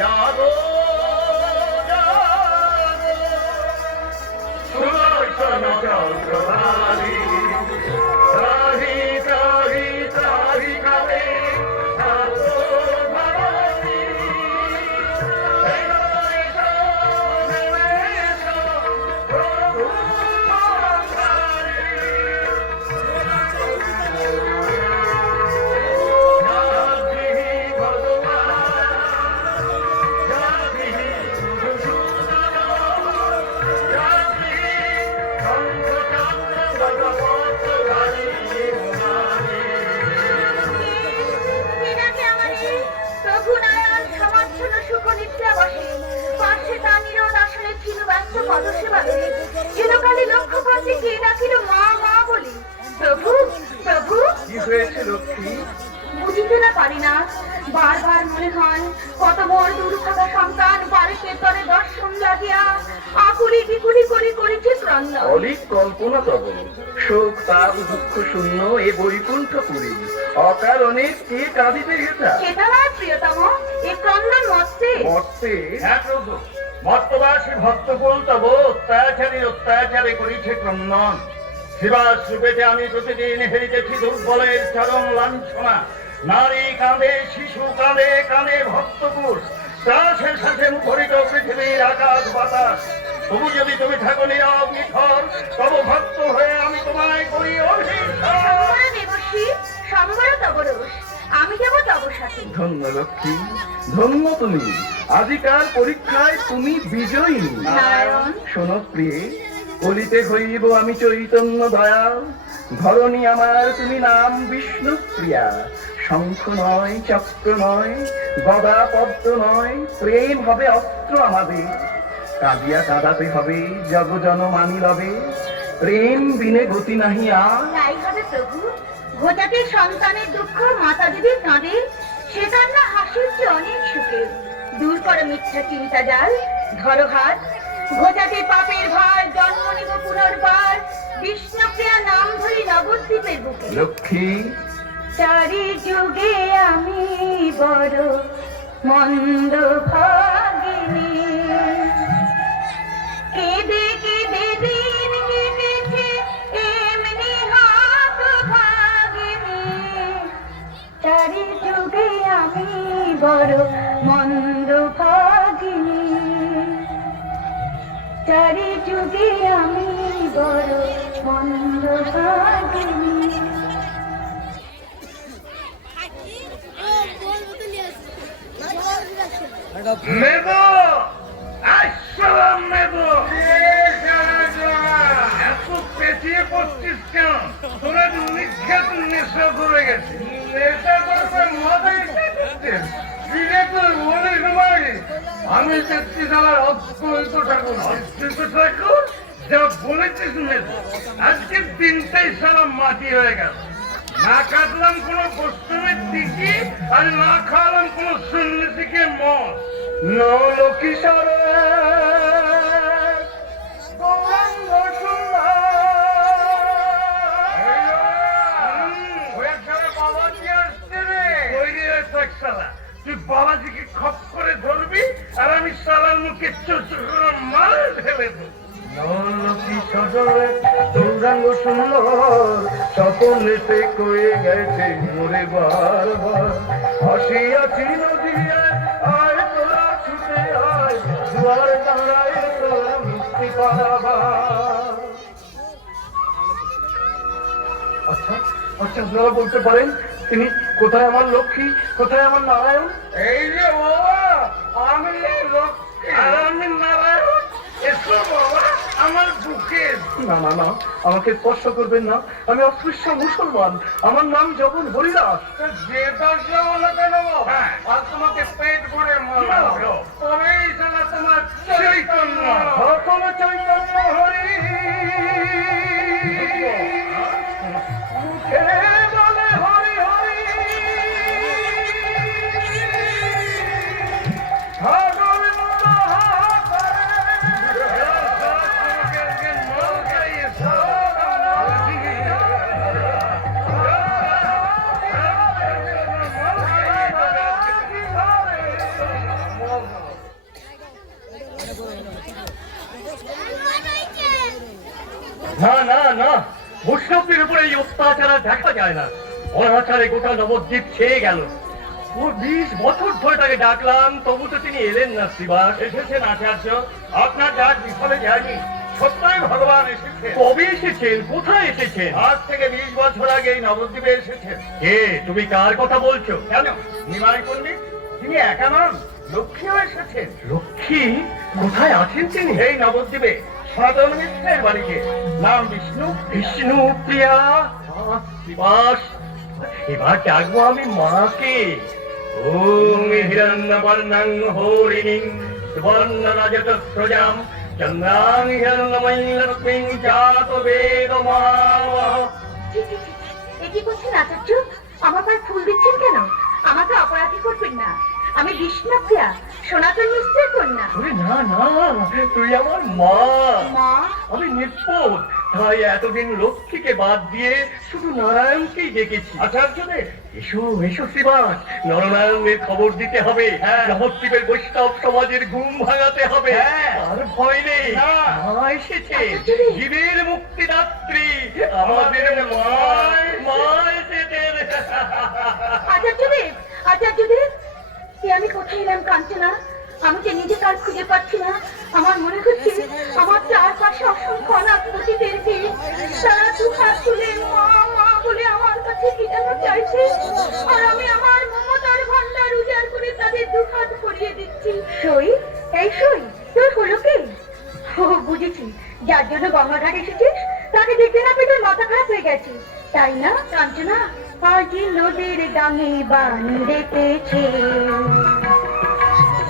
জাগো জাগো সুদর্শন চক্রধারী ত্রাহি ত্রাহি ত্রাহি কালে বুঝিতে না পারি না, বারবার মনে হয় কত বড় দূর থাকা সন্তান বাড়ির তরে দর্শন লাগিয়া আকুলি বিকুলি করে করেছে ক্রন্দন। অলিক কল্পনা তব শোক তাপ দুঃখ শূন্য এ বৈকুণ্ঠপুরী অকারণে কে কাঁদিতে গেছা? সেটা নয় প্রিয়তম, এ ক্রন্দন মর্তে মর্তে। হ্যাঁ প্রভু, মর্তবাসী ভক্তকুল তব অত্যাচারে করিছে ক্রন্দন। শিবাস রূপেতে আমি প্রতিদিন হেরিতেছি দুর্বলের চরম লাঞ্ছনা। নারী কাঁদে, শিশু কাঁদে, কাঁদে ভক্তকুল। শ্বাসে শ্বাসে মুখরিত পৃথিবীর আকাশ বাতাস। তবু যদি তুমি থাকো নীরব নিথর, তব ভক্ত হয়ে আমি তোমায় করি আমি যাব তব সাথে। ধন্য লক্ষ্মী, ধন্য তুমি। আজিকার পরীক্ষায় তুমি বিজয়ী। নারায়ণ শোনো প্রিয়ে, কলিতে হইব আমি চৈতন্য দয়াল। ধরণী আমার তুমি নাম বিষ্ণু প্রিয়া। শঙ্খ নয়, চক্র নয়, গদা পদ্ম নয়, প্রেম হবে অস্ত্র আমাদের। কাঁদিয়া কাঁদাতে হবে জগজন মানি লবে। প্রেম বিনে গতি নাহি আর। তাই হবে প্রভু। ঘোটাতে সন্তানের দুঃখ মাতা যদি কাঁদে, সে কান্না হাসির চেয়ে অনেক সুখে। দূর করে মিথ্যা চিন্তা জাল, ধরো হাত। ঘোটাতে পাপের ভার, জন্ম নিব পুনর্বার। বিষ্ণুপ্রিয়া নাম ধরি নবদ্বীপের বুকে। লক্ষ্মী, চারি যুগে আমি বড় মন্দ ভাগিনী। কেঁদে কেঁদে দিন কেটেছে এমনি হাত ভাগিনী। চারি যুগে আমি বড় মন্দ ভাগিনী। চারি যুগে আমি বড় মন্দ ভাগিনী। নেব আসসালাম নেব। এত পেঁচিয়ে পড়ছিস কেন? তোরা নিক্ষেপ নেশা করে গেছিস। নেশা করতে মাথায় আমি দেখছি তার অদ্ভুত ঠাকুর। অদ্ভুত ঠাকুর যা বলেছিস নেব। আজকের দিনটাই সারা মাটি হয়ে গেল। না কাটলাম কোন বস্তুমের দিকে, আর না খাওয়ালাম কোন সন্ন্যাসীকে মদ। নলকিশোরে গৌরাঙ্গ সুন্দর বাবাজি আসছে রে। তুই বাবাজিকে খপ করে ধরবি, আর আমি সালার মুখে চোর মাল ঢেলে দেবো। গৌরাঙ্গ সুন্দর স্বপনেতে কয়ে গেছে মোরে বারবার। আসিয়াছি নদিয়ায়, আয় তোরা ছুটে আয়, দুয়ার দাঁড়ায় তোর মুক্তি পাবার। আচ্ছা আচ্ছা, আপনারা বলতে পারেন তিনি কোথায়? আমার লক্ষ্মী কোথায়? আমার নারায়ণ? এই যে বাবা, আমি লক্ষ্মী আর আমি নারায়ণ। এসো বাবা আমার বুকে। না না না, আমাকে স্পর্শ করবেন না। আমি অস্পৃশ্য মুসলমান। আমার নাম যখন হরিদাস। যে দরজা হলো কেন? আর তোমাকে পেট ভরে মারো, তবেই জানা তোমার চৈতন্য। সকল চৈতন্য হরি মুখে বলে হরি হরি। না না না, বৈষ্ণবদের উপরে এই অত্যাচার আর দেখা যায় না। অনাচারে গোটা নবদ্বীপ ছেয়ে গেল। ও 20 বছর ধরে তাকে ডাকলাম, তবু তো তিনি এলেন না। শ্রীবাস এসেছেন আচার্য, আপনার ডাক বিফলে যায়নি। সত্যই ভগবান এসেছেন। কবে এসেছেন? কোথায় এসেছেন? আজ থেকে 20 বছর আগে এই নবদ্বীপে এসেছেন। কে? তুমি কার কথা বলছো? কেন, নিমাই পণ্ডিত তিনি একা নন, লক্ষ্মীও এসেছেন। লক্ষ্মী? কোথায় আছেন তিনি? এই নবদ্বীপে সনাতন মিত্রের বাড়িতে। নাম বিষ্ণু। বিষ্ণু প্রিয়া। শ্রীবাস, এবার ডাকবো আমি মাকে। ওম হিরণ্যবর্ণং হরিণীং সুবর্ণ রাজতস্রজাম চন্দ্রাং হিরণ্যময়ী লক্ষ্মীং জাত বেদমাহ। ছি, ছি, ছি, ছি। এ কি করছেন আচার্য? আমার পায়ে ফুল দিচ্ছেন কেন? আমাকে অপরাধী করবেন না। আমি বিষ্ণুপ্রিয়া, সনাতন মিশ্রের কন্যা। আরে না না, তুই আমার মা। মা? আমি নির্বোধ, তাই এতদিন লক্ষ্মীকে বাদ দিয়ে শুধু নারায়ণকেই ডেকেছি। আচার্যদেব, এসো এসো শ্রীবাস, নরনারায়ণের খবর দিতে হবে। নবদ্বীপের বৈষ্ণব সমাজের ঘুম ভাঙাতে হবে। হ্যাঁ। আর ভয় নেই, না। মা এসেছে, আচার্যদেব। জীবের মুক্তিদাত্রী, আমাদের মা। মা এসেছেন। আচার্যদেব, আচার্যদেব, এ আমি কোথায় এলাম কাঞ্চনা? আমি যে নিজে কাজ খুঁজে পাচ্ছি না। আমার মনে হচ্ছে আমার চারপাশে অসংখ্য অনাথ পতিদের ভিড়। তারা দু হাত তুলে মা মা বলে আমার কাছে কি যেন চাইছে, আর আমি আমার মমতার ভান্ডার উজাড় করে তাদের দু হাত ভরিয়ে দিচ্ছি। সই, এই সই, তোর হলো কি? ও বুঝেছি, যার জন্য গঙ্গাঘাট এসেছিস তাকে দেখতে না পেয়ে তোর মাথা খারাপ হয়ে গেছে, তাই না কাঞ্চনা? আজ নদীর গাঙে বান ডেকেছে,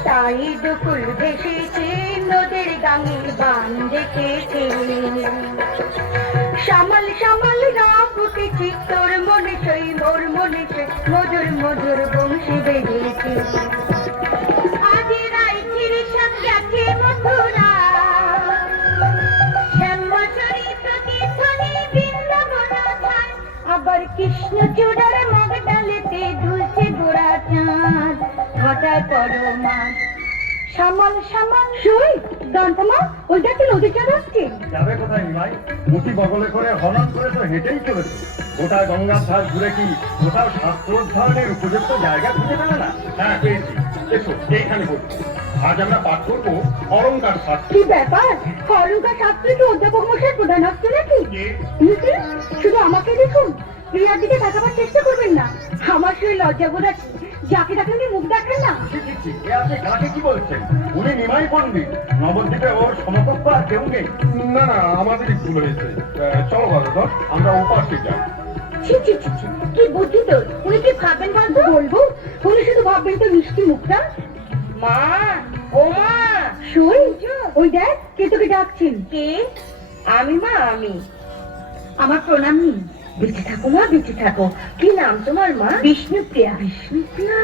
তাই দুকুল ভেসেছে, নদীর গাঙে বান ডেকেছে। শ্যামল শ্যামল রাম উঠেছে, তোর মনে সই মোর মনে সই, মধুর মধুর বংশী বেজেছে। আজ রাইছির সঙ্গে আছে মথুরা, শ্যামবচরি প্রতিধ্বনি বৃন্দাবন ধান। আবার কৃষ্ণ চূড়ার মগ ডালেতে দুলছে গোড়া চাঁদ, ঘটায় পরমা। শ্যামল শ্যামল সই, দন্তমা, ওইটা কি নদী চাঁদ আসছে? যাবে কোথায় নিমাই? মুঠি বগলে করে হনন করে তো হেঁটেই চলেছে। গোটা গঙ্গার ধার ঘুরে কি কোথাও শাস্ত্রোদ্ধারণের উপযুক্ত জায়গা খুঁজে পেলে না? হ্যাঁ পেয়েছি, এসো এইখানে বসি। আজ আমরা পাঠ করবো অলঙ্কার শাস্ত্র। কি ব্যাপার? অলঙ্কার শাস্ত্রে কি অধ্যাপক মশাই প্রধান আসছে নাকি? শুধু আমাকে দেখুন, প্রিয়ার দিকে তাকাবার চেষ্টা করবেন না। আমার সেই লজ্জা বোধ আছে, যাকে তাকে উনি মুখ দেখান না। এ আপনি কাকে কি বলছেন? উনি নিমাই পণ্ডিত, নবদ্বীপে ওর সমকক্ষ আর কেউ নেই। না না, আমাদেরই ভুল হয়েছে। চলো বলো, আমরা উপাসে যাই। ছি ছি ছি ছি, কি বুদ্ধি তোর! উনি কি ভাববেন বলতো? বলবো, উনি শুধু ভাববেন তো মিষ্টি মুখটা। মা, ও মা, শুই, ওই দেখ কে তোকে ডাকছেন। কে? আমি মা, আমি। আমার প্রণাম নিন। বেঁচে থাকো মা, বেঁচে থাকো। কি নাম তোমার মা? বিষ্ণুপ্রিয়া। বিষ্ণুপ্রিয়া,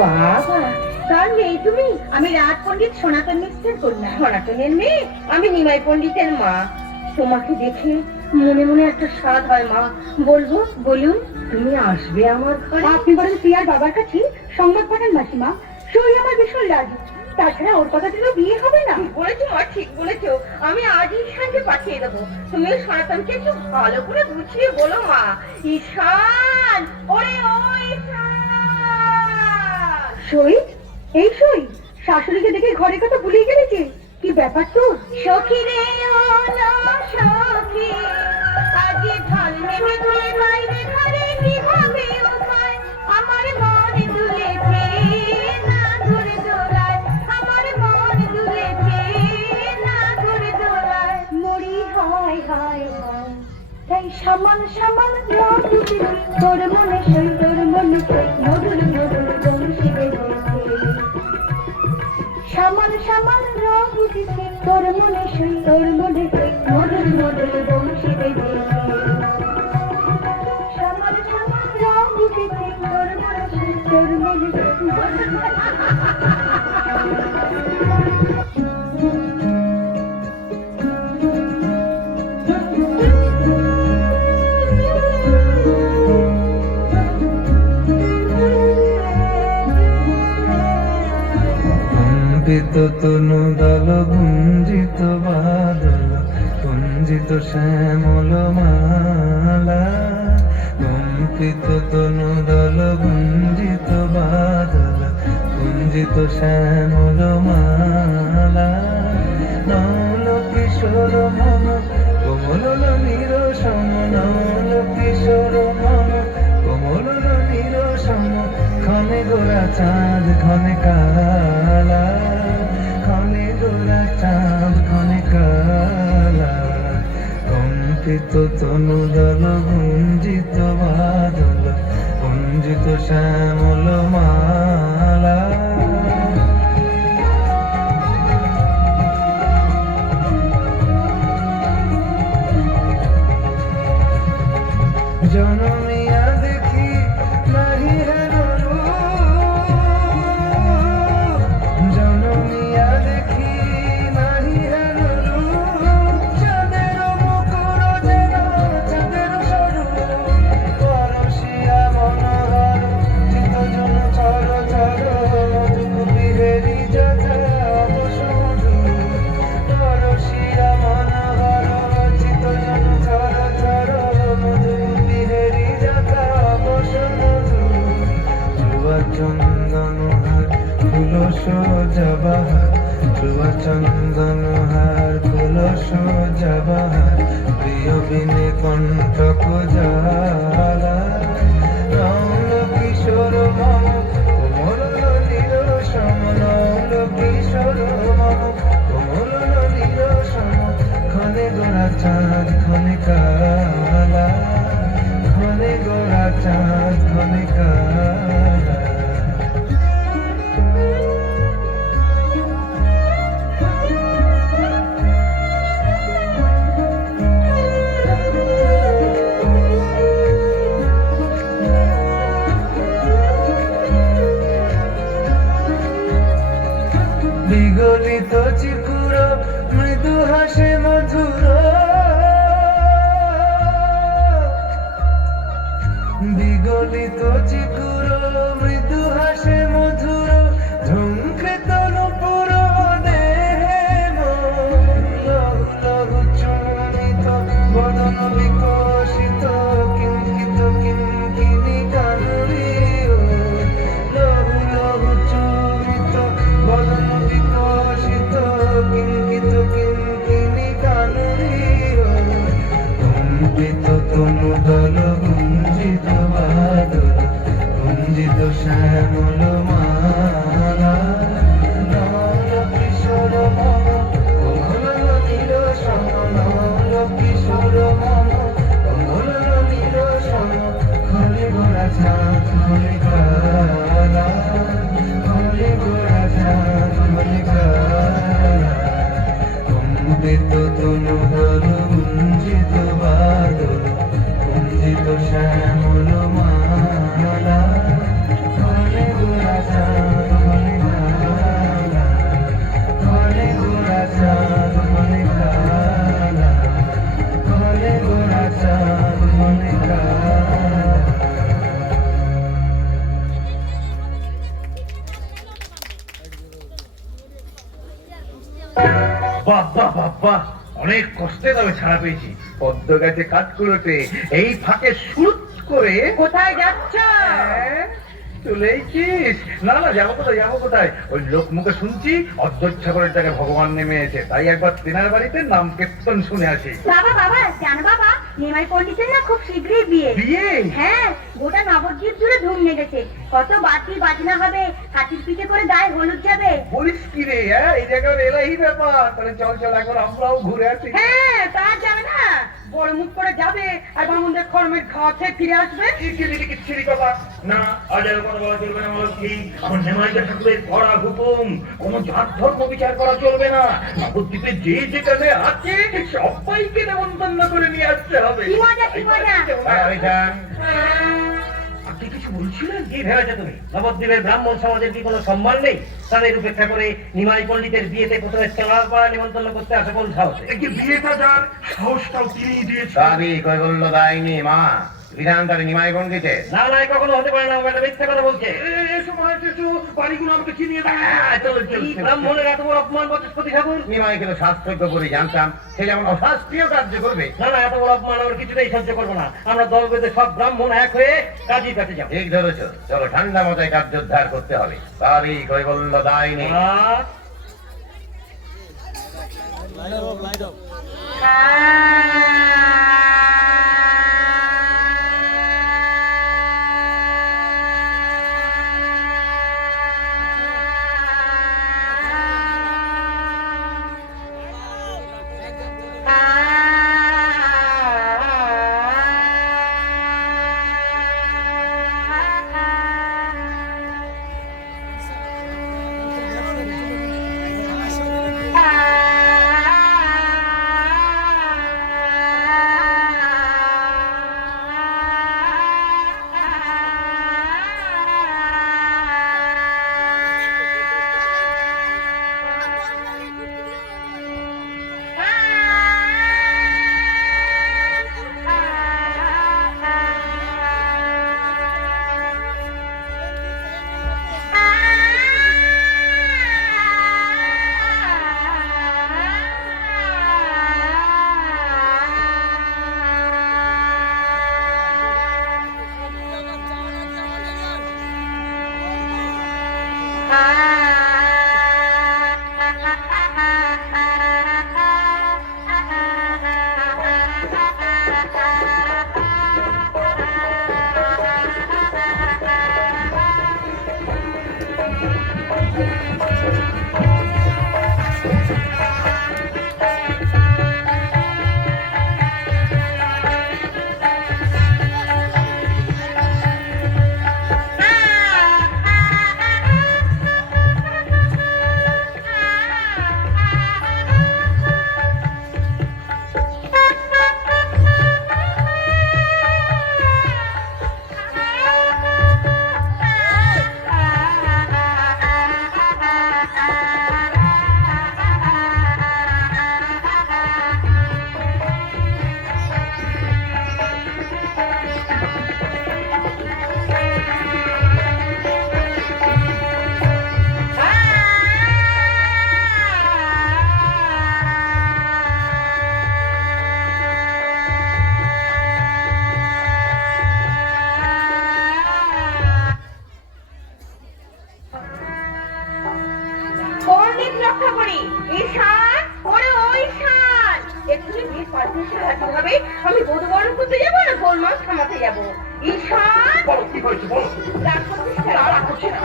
বাবা, কার মেয়ে তুমি? আমি রাজ পণ্ডিত সনাতন মিশ্রের কন্যা। সনাতনের মেয়ে? আমি নিমাই পণ্ডিতের মা। তোমাকে দেখে মনে মনে একটা স্বাদ হয় মা। বলবো? বলুন। তুমি আসবে আমার ঘরে? আপনি বলেন প্রিয়ার বাবার কাছে সংবাদ পাঠান মাসিমা। সই আমার ভীষণ রাজি। তাছাড়া ওর কথা ছিল বিয়ে হবে না। ঠিক বলেছো মা, ঠিক বলেছো। আমি আজই ঈশানকে পাঠিয়ে দেবো। তুমি সনাতনকে একটু ভালো করে বুঝিয়ে বলো মা। ঈশান, ওরে ও ঈশান! সই, এই সই, শাশুড়িকে দেখে ঘরের কথা ভুলিয়ে গেলেছে। কি ব্যাপার তোর? সখী রে ও সখী, আজ ঢল নেমে তুলে বাইরে ঘরে কি হবে উপায়? আমার মন দুলেছে না ঘুরে দোলায়, আমার মন দুলেছে না ঘুরে দোলায়। মরি হয় হয় হয়, তাই সমান সমান রং দিতে তোর মনে সই, তোর মনে সই, মধুর মধুর বংশী বেজেছে। সমান সমান রং উঠেছে, তোর মনে সই, তোর মনে সই, মধুর মধুর বংশী বেজেছে। সমান সমান রং উঠেছে, তোর মনে সই, তোর মনে সই। কম্পিত তনু দল গুঞ্জিত বাদল কুঞ্জ গুঞ্জিত শ্যামল মালা, কম্পিত তনু দল গুঞ্জিত বাদল, গুঞ্জিত শ্যামল মালা, নল কিশোর মন কোমল নিরসম, নল কিশোর মন কোমল নিরসম, ক্ষণে গোরা চাঁদ ক্ষণে কালা, ক্ষণে গোরা চাঁদ ক্ষণে কালা, কম্পিত তনু দল গুঞ্জিত বাদল, গুঞ্জিত শ্যামল মালা। জনমিয়া দেখি নাহি হেন রূপ, জনমিয়া দেখি নাহি হেন রূপ, চাঁদের মুকুর যেন চাঁদের স্বরূপ, পরশিয়া মনোহর চিত্তজন চর চর, মধুকুপিরেরি যথা অবসমধু, পরশিয়া মনোহর চিত্তজন চর চর, মধুকুপিরেরি যথা অবসমধু, চুয়া চন্দন হার ফুল সজাবাহার, চুয়া চন্দন হার ফুল সজাবাহার, প্রিয় বিনে কণ্ঠক জ্বালা, নল কিশোর মম কোমল নিরসম, নল কিশোর মম কোমল নিরসম, ক্ষণে গোরা চাঁদ ক্ষণে কালা, ক্ষণে গোরা চাঁদ ক্ষণে কালা। বিগলিত চিকুর মৃদু হাসে মধুর, বিগলিত চিকুর মৃদু হাসে মধুর, ঝুমকৃত নূপুর দেহে মন, লহু লহু চুম্বিত বদন বিকশিত, কিঙ্কিত কিঙ্কিণী কানুরি, লহু লহু চুম্বিত বদন বিকশিত, কিঙ্কিত কিঙ্কিণী কানুরি, কম্পিত তনু দল গুঞ্জিত বাদল, গুঞ্জিত শ্যামল মালা, নল কিশোর মম কোমল নিরসম, নল কিশোর মম কোমল নিরসম, ক্ষণে গোরা চাঁদ ক্ষণে কালা, ক্ষণে গোরা চাঁদ ক্ষণে কালা, কম্পিত তনু দল গুঞ্জিত বাদল, গুঞ্জিত শ্যামল মালা, ক্ষণে গোরা চাঁদ ক্ষণে কালা, ক্ষণে গোরা চাঁদ ক্ষণে কালা, ক্ষণে গোরা চাঁদ ক্ষণে কালা। বাহ বাহ বাহ বাহ, অনেক কষ্টে তবে ছাড়া পেয়েছি। পদ্ম গাছে কাঠ কুড়োতে এই ফাঁকে শুরু করে কোথায় যাচ্ছ? চলেছিস? না না, যাবো কোথায় যাবো কোথায়, ওই লোক মুখে শুনছি অধ্যক্ষরের জায়গায় ভগবান নেমে এসে, তাই একবার তেনার বাড়িতে নাম কীর্তন শুনে আসি। বাবা বাবা জানো বাবা, নিমাই পণ্ডিতের না খুব শীঘ্রই বিয়ে। বিয়ে? হ্যাঁ, গোটা নবদ্বীপ জুড়ে ধুম লেগেছে। কত বাটি বাজনা হবে, হাতির পিঠে করে গায়ে হলুদ যাবে। বলিস কি রে? হ্যাঁ, এই জায়গায় এলাই ব্যাপার। তাহলে চল চল, এখন আমরাও ঘুরে আসি। হ্যাঁ, তা যাবে না, বড় মুখ করে যাবে আর বামুনদের খড়মের খাওয়া খেয়ে ফিরে আসবে। কিচ্ছিরি বাবা, না, আজ আর কথা বলা চলবে না মলক্ষী, আমার নেমাইকা ঠাকুরের কড়া হুকুম, কোনো জাত ধর্ম বিচার করা চলবে না, নবদ্বীপে যে যেখানে আছে সবাইকে নেমন্তন্ন করে নিয়ে আসতে হবে। কি মজা, কি মজা। আপনি কিছু বলছিলেন? কি ভেবেছো তুমি? নবদ্বীপের ব্রাহ্মণ সমাজের কি কোনো সম্মান নেই? তাদের উপেক্ষা করে নিমাই পণ্ডিতের বিয়েতে প্রথমে চেলার পাড়া নিমন্ত্রণ করতে আসে কোন সাহসে? বিয়েটা যার সাহসটাও তিনি দিয়েছেন। দাবি কৈবল্য দায়নি মা, বিধানদারে নিমাই গন্ডিতে না না, কখনো হতে পারে না, ও একটা মিথ্যা কথা বলছে। এসো মহারাজ এসো, বাড়িগুলো আমাকে চিনিয়ে দাও। এই ব্রাহ্মণের এত বড় অপমান বাচস্পতি ঠাকুর। নিমাই কিন্তু শাস্ত্রজ্ঞ করে জানতাম সে যেমন অশাস্ত্রীয় কার্য করবে। না না, এত বড় অপমান আমরা কিছুতেই সহ্য করবো না। আমরা দল বেঁধে সব ব্রাহ্মণ এক হয়ে কাজী কাছে যাবো। ঠিক ধরেছ, চলো ঠান্ডা মাথায় কার্যোদ্ধার করতে হবে। বাড়ি কৈবল্য দায় নেই। পণ্ডিত লক্ষ্য করি, ঈশান, ওরে ও ঈশান, এক্ষুনি বিয়ে পাল্টে হাজির হবে। আমি বোধ বরণ করতে যাবো না গোলমাল থামাতে যাবো। ঈশান, বলো কি হয়েছে, বলো। রাগ করছিস কেন? রাগ করছিস না,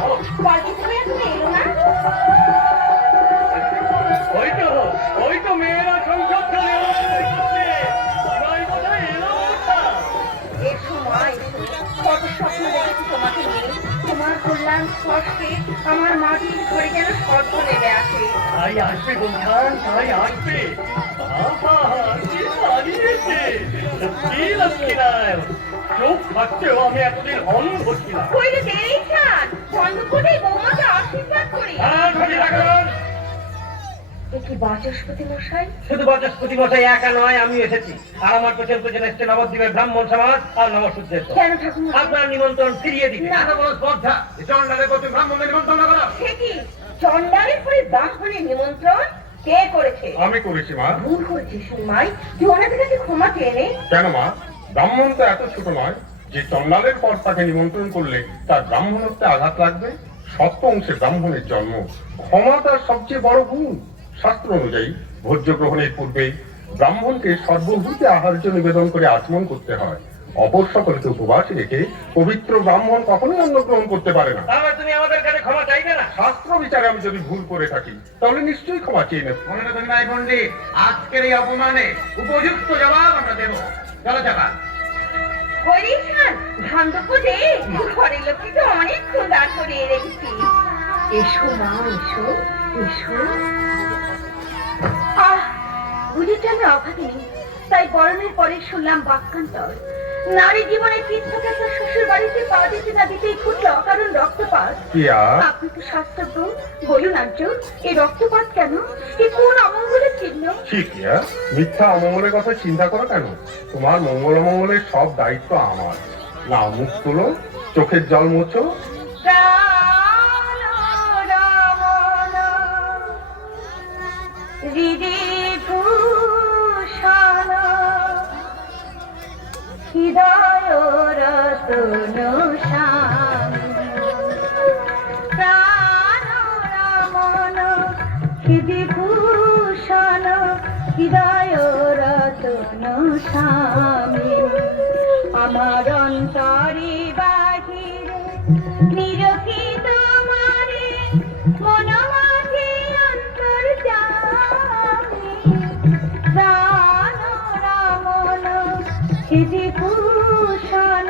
পাল্টে তুমি এখনো এলো না? ওই তো মেয়েরা সংসদ চলে এসো মা, এসো। কত স্বপ্ন দেখেছি তোমাকে নিয়ে। তোমার কল্যাণ স্পর্শে আমার মাটির ঘরে যেন স্বর্গ নেমে আসে। তাই আসবে বলছেন, তাই আসবে। চোখ থাকতেও আমি এতদিন অন্ধ ছিলাম। কইলে দে ঈশান, বন্ধ করে বৌমাকে আশীর্বাদ করি। কি বাচস্পতি মশাই? শুধু বাচস্পতি মশাই একা নয়, আমি এসেছি। আর আমার পেছন পেছন এসছে নবদ্বীপের ব্রাহ্মণ সমাজ আর নবসূত্রের। কেন ঠাকুর? আপনার নিমন্ত্রণ ফিরিয়ে দিতে। না। এত বড় স্পর্ধা, চন্ডালের প্রতি ব্রাহ্মণদের নিমন্ত্রণ না করা। সে কি চন্ডালের পরে ব্রাহ্মণের নিমন্ত্রণ কে করেছে? আমি করেছি মা। ভুল করেছে সুমাই, তুই ওনাদের কাছে ক্ষমা চেয়ে নে। কেন মা? ব্রাহ্মণ তো এত ছোট নয় যে চন্ডালের পর তাকে নিমন্ত্রণ করলে তার ব্রাহ্মণত্বে আঘাত লাগবে। সপ্ত অংশে ব্রাহ্মণের জন্ম, ক্ষমা তার সবচেয়ে বড় গুণ। শাস্ত্র অনুযায়ী ভোজ্য গ্রহণের পূর্বে ব্রাহ্মণকে সর্বভূতে আহার্য নিবেদন করে আচমন করতে হয়। অপর সকলকে উপবাস রেখে পবিত্র ব্রাহ্মণ কখনোই অন্ন গ্রহণ করতে পারে না। তাহলে তুমি আমাদের কাছে ক্ষমা চাইবে না? শাস্ত্র বিচারে আমি যদি ভুল করে থাকি তাহলে নিশ্চয়ই ক্ষমা চেয়ে নেব। মনে রাখুন ভাই পণ্ডিত, আজকের এই অপমানে উপযুক্ত জবাব আমরা দেব। চলো চাপা। ওই ঈশান, ধান দুপুর দে, ঘরের লোককে তো অনেকক্ষণ দাঁড় করিয়ে রেখেছি। এসো মা, এসো, এসো। বুঝেছি আমি অভাগিনী, তাই বরণের পরে শুনলাম বাক্যান্তর। নারী জীবনে তীর্থক্ষেত্র শ্বশুর বাড়িতে পা দিতে না দিতেই ঘটল অকারণ রক্তপাত। আপনি তো শাস্ত্রজ্ঞ, বলুন আর্য, এই রক্তপাত কেন? এ কোন অমঙ্গলের ছিন্ন। শিখিয়া মিথ্যা অমঙ্গলের কথা চিন্তা করো কেন? তোমার মঙ্গল অমঙ্গলের সব দায়িত্ব আমার। না, মুখ তুলো, চোখের জল মোছো। প্রাণ রমণ হৃদি ভূষণ হৃদয় রতন স্বামী। প্রাণ রমণ হৃদি ভূষণ হৃদয় রতন স্বামী। আমার অন্তরে বাহিরে নিরখিত মারে মন মাঝে অন্তর্যামী। প্রাণ রমণ হৃদি ভূষণ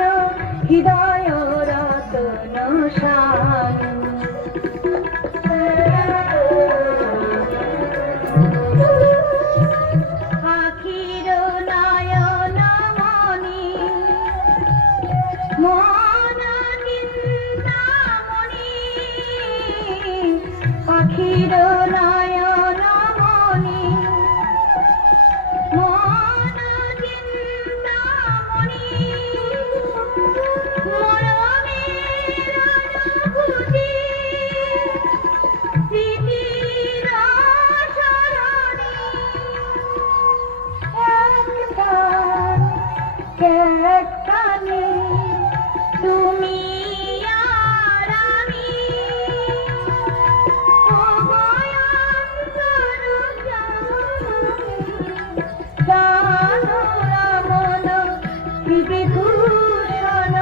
হৃদয় রতন স্বামী। আখির নয়ন মণি মন চিন্তামণি। আখির নয়ন মণি মন চিন্তামণি। মরমের অনুভূতি স্মৃতির সরণি। একটানে তুমি আর আমি রমণ হৃদি ভূষণ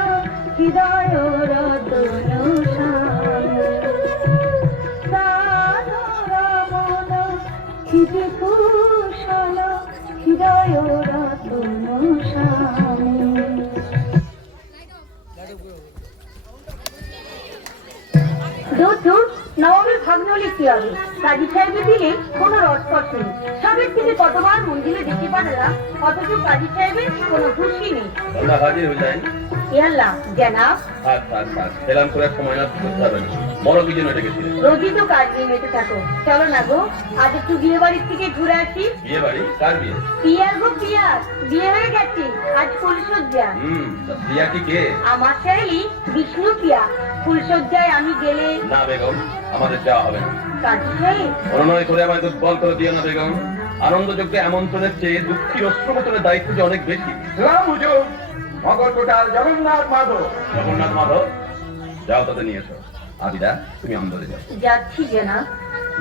হৃদয় রতন স্বামী। রমণ হৃদি ভূষণ হৃদয় রতন স্বামী। দূর নবমীর ভাগ্নলি কি হবে? কাজী সাহেবের দিলে কোনো রটপট নেই। সবের থেকে কতবার মন্দিরে যেতে পারলাম, অথচ কাজী সাহেবের কোনো খুশি নেই। আমরা হাজির হয়ে যাই। ইয়াল্লাহ জানাব, সেলাম করে সময় না করতে হবে না। বড় কি জন্য ডেকেছিলেন? রোজই তো কাজ নিয়ে মেতে থাকো। চলো না গো, আজ একটু বিয়ে বাড়ির থেকে ঘুরে আসি। বিয়ে বাড়ি? কার বিয়ে? পিয়ার গো পিয়ার, বিয়ে হয়ে গেছে, আজ ফুলসজ্জা। প্রিয়া কি কে? আমার সেই বিষ্ণু পিয়া। ফুলসজ্জায় আমি গেলে না বেগম, আমাদের যাওয়া হবে না। কাজী সাহেব অনুনয় করে আমায় দুর্বল করে দিও না বেগম। আনন্দযোগ্য আমন্ত্রণের চেয়ে দুঃখী অশ্রমোচনের দায়িত্ব যে অনেক বেশি। রাম হুজুর, মগরকোটার জগন্নাথ মাধব। জগন্নাথ মাধব, যাও তাদের নিয়ে এসো। আবিদা, তুমি অন্দরে যাও। যাচ্ছি জানাব।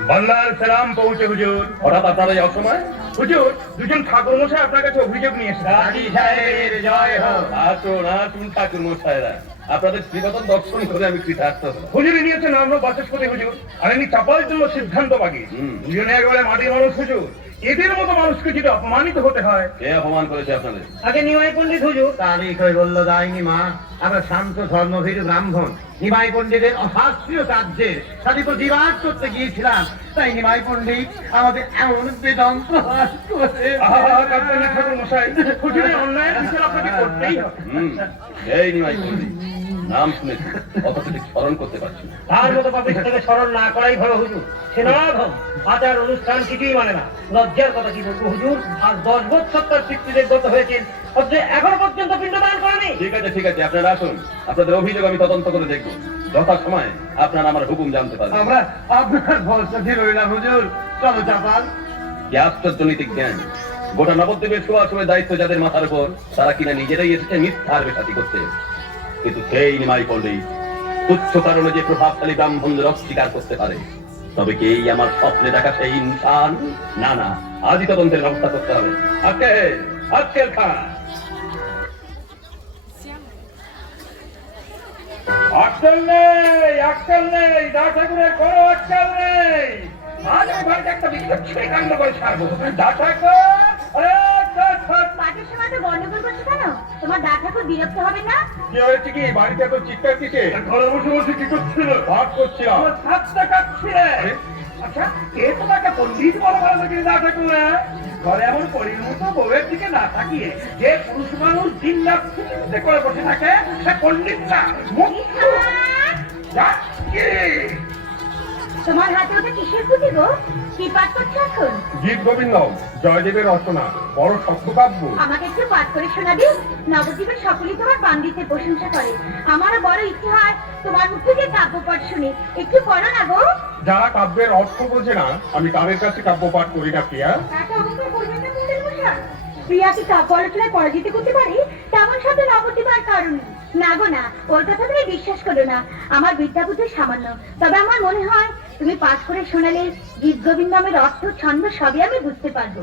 বল্লার সালাম পৌঁছে হুজুর। হঠাৎ আপনার এই অসময়? হুজুর, দুজন ঠাকুর মশাই আপনার কাছে অভিযোগ নিয়ে এসেছে। কাজী সাহেবের জয় হোক। আসুন আসুন ঠাকুর মশাইরা, আপনাদের শ্রীবদন দর্শন করে আমি কৃতার্থ হলাম। হুজুরি নিয়েছেন আমরা বাচস্পতি হুজুর, আর এমনি চাপার জন্য সিদ্ধান্ত বাকি। দুজনে একবারে মাটির মানুষ হুজুর। এদের মতো মানুষকে যদি অপমানিত হতে হয়। কে অপমান করেছে আপনাদের? আগে নিমাই পণ্ডিত হুজুর। তারই কৈবল্য দায়নি মা, আমরা শান্ত ধর্মভীরু ব্রাহ্মণ নিমাই পণ্ডিতের অশাস্ত্রীয় কার্যে সাধিত জিরাট করতে গিয়েছিলাম। তাই নিমাই পণ্ডিত আমাদের এমন বেদন্ত হাস করে। কাঁদবেন না ঠাকুর মশাই, হুজুরের অন্যায়ের বিচার আপনাকে করতেই হবে। এই নিমাই পণ্ডিত, নাম শুনেছি, অথচ ঠিক স্মরণ করতে পারছি না। তার মতো পাপিষ্ঠকে স্মরণ না করাই ভালো হুজুর। সে নরাধম, আচার অনুষ্ঠান কিছুই মানে না। লজ্জার কথা কি বলবো হুজুর, আজ 10 বছর তার পিতৃদেব গত হয়েছেন, অথচ এখনো পর্যন্ত পিণ্ডদান করেনি। ঠিক আছে, আপনারা আসুন। আপনাদের অভিযোগ আমি তদন্ত করে দেখব। যথা সময় আপনারা আমার হুকুম জানতে পারবেন। আমরা আপনার ভরসাতে রইলাম হুজুর। চলো চাপাল। কি আশ্চর্য নীতিক জ্ঞান! গোটা নবদ্বীপের ছোঁয়াছুঁয়ে দায়িত্ব যাদের মাথার উপর, তারা কিনা নিজেরাই এসেছে মিথ্যার বেশাতি করতে। কিন্তু সেই নিমাই পণ্ডিত তুচ্ছ কারণে যে প্রভাবশালী ব্রাহ্মণদের অস্বীকার করতে পারে, তবে কি এই আমার স্বপ্নে দেখা সেই ইনসান? না না, আজই তদন্তের ব্যবস্থা করতে হবে। আজকের খান আক্কেল নেই, দা ঠাকুরের কোনো আক্কেল নেই। আজ আমি বাড়িতে একটা বিচ্ছিন্ন কাণ্ড করে ছাড়বো। দা ঠাকুর, আরে দা ঠাকুর। পাঠের সময় তো গন্ডগোল করছো কেন? তোমার দা ঠাকুর বিরক্ত হবে না? কি হয়েছে কি? বাড়িতে এত চিৎকার কিসে? ঘরে বসে বসে কি করছিল? পাঠ করছিলাম। আমার ছাদটা কাটছিলে। আচ্ছা, কে তোমাকে পণ্ডিত বলা ভালো নাকি দা ঠাকুর? ঘরে এমন পরিণত বউয়ের দিকে না তাকিয়ে যে পুরুষ মানুষ দিন রাত চিন্তা করে বসে থাকে, সে পণ্ডিত না। তোমার হাতে ওটা কিসের পুঁতি গো? কি পাঠ করছো এখন? গীত গোবিন্দম, জয়দেবের রচনা, বড় শক্ত কাব্য। আমাকে একটু পাঠ করে শোনাবি? নবদ্বীপের সকলেই তোমার পাণ্ডিত্যে প্রশংসা করে। আমারও বড় ইচ্ছে হয় তোমার মুখ থেকে কাব্য পাঠ শুনে। একটু করো না গো। যারা কাব্যের অর্থ বোঝে না, আমি তাদের কাছে কাব্য পাঠ করি না প্রিয়া। এত অহংকার করবেন না মন্দির মশাই। প্রিয়া কি কাব্য আলোচনায় পরাজিত করতে পারে তেমন শব্দ নবদ্বীপ আর কারণ না গো না। ওর কথা তুমি বিশ্বাস করো না। আমার বিদ্যা বুদ্ধি সামান্য, তবে আমার মনে হয় তুমি পাঠ করে শোনালে গীত গোবিন্দমের অর্থ ছন্দ সবই আমি বুঝতে পারবো।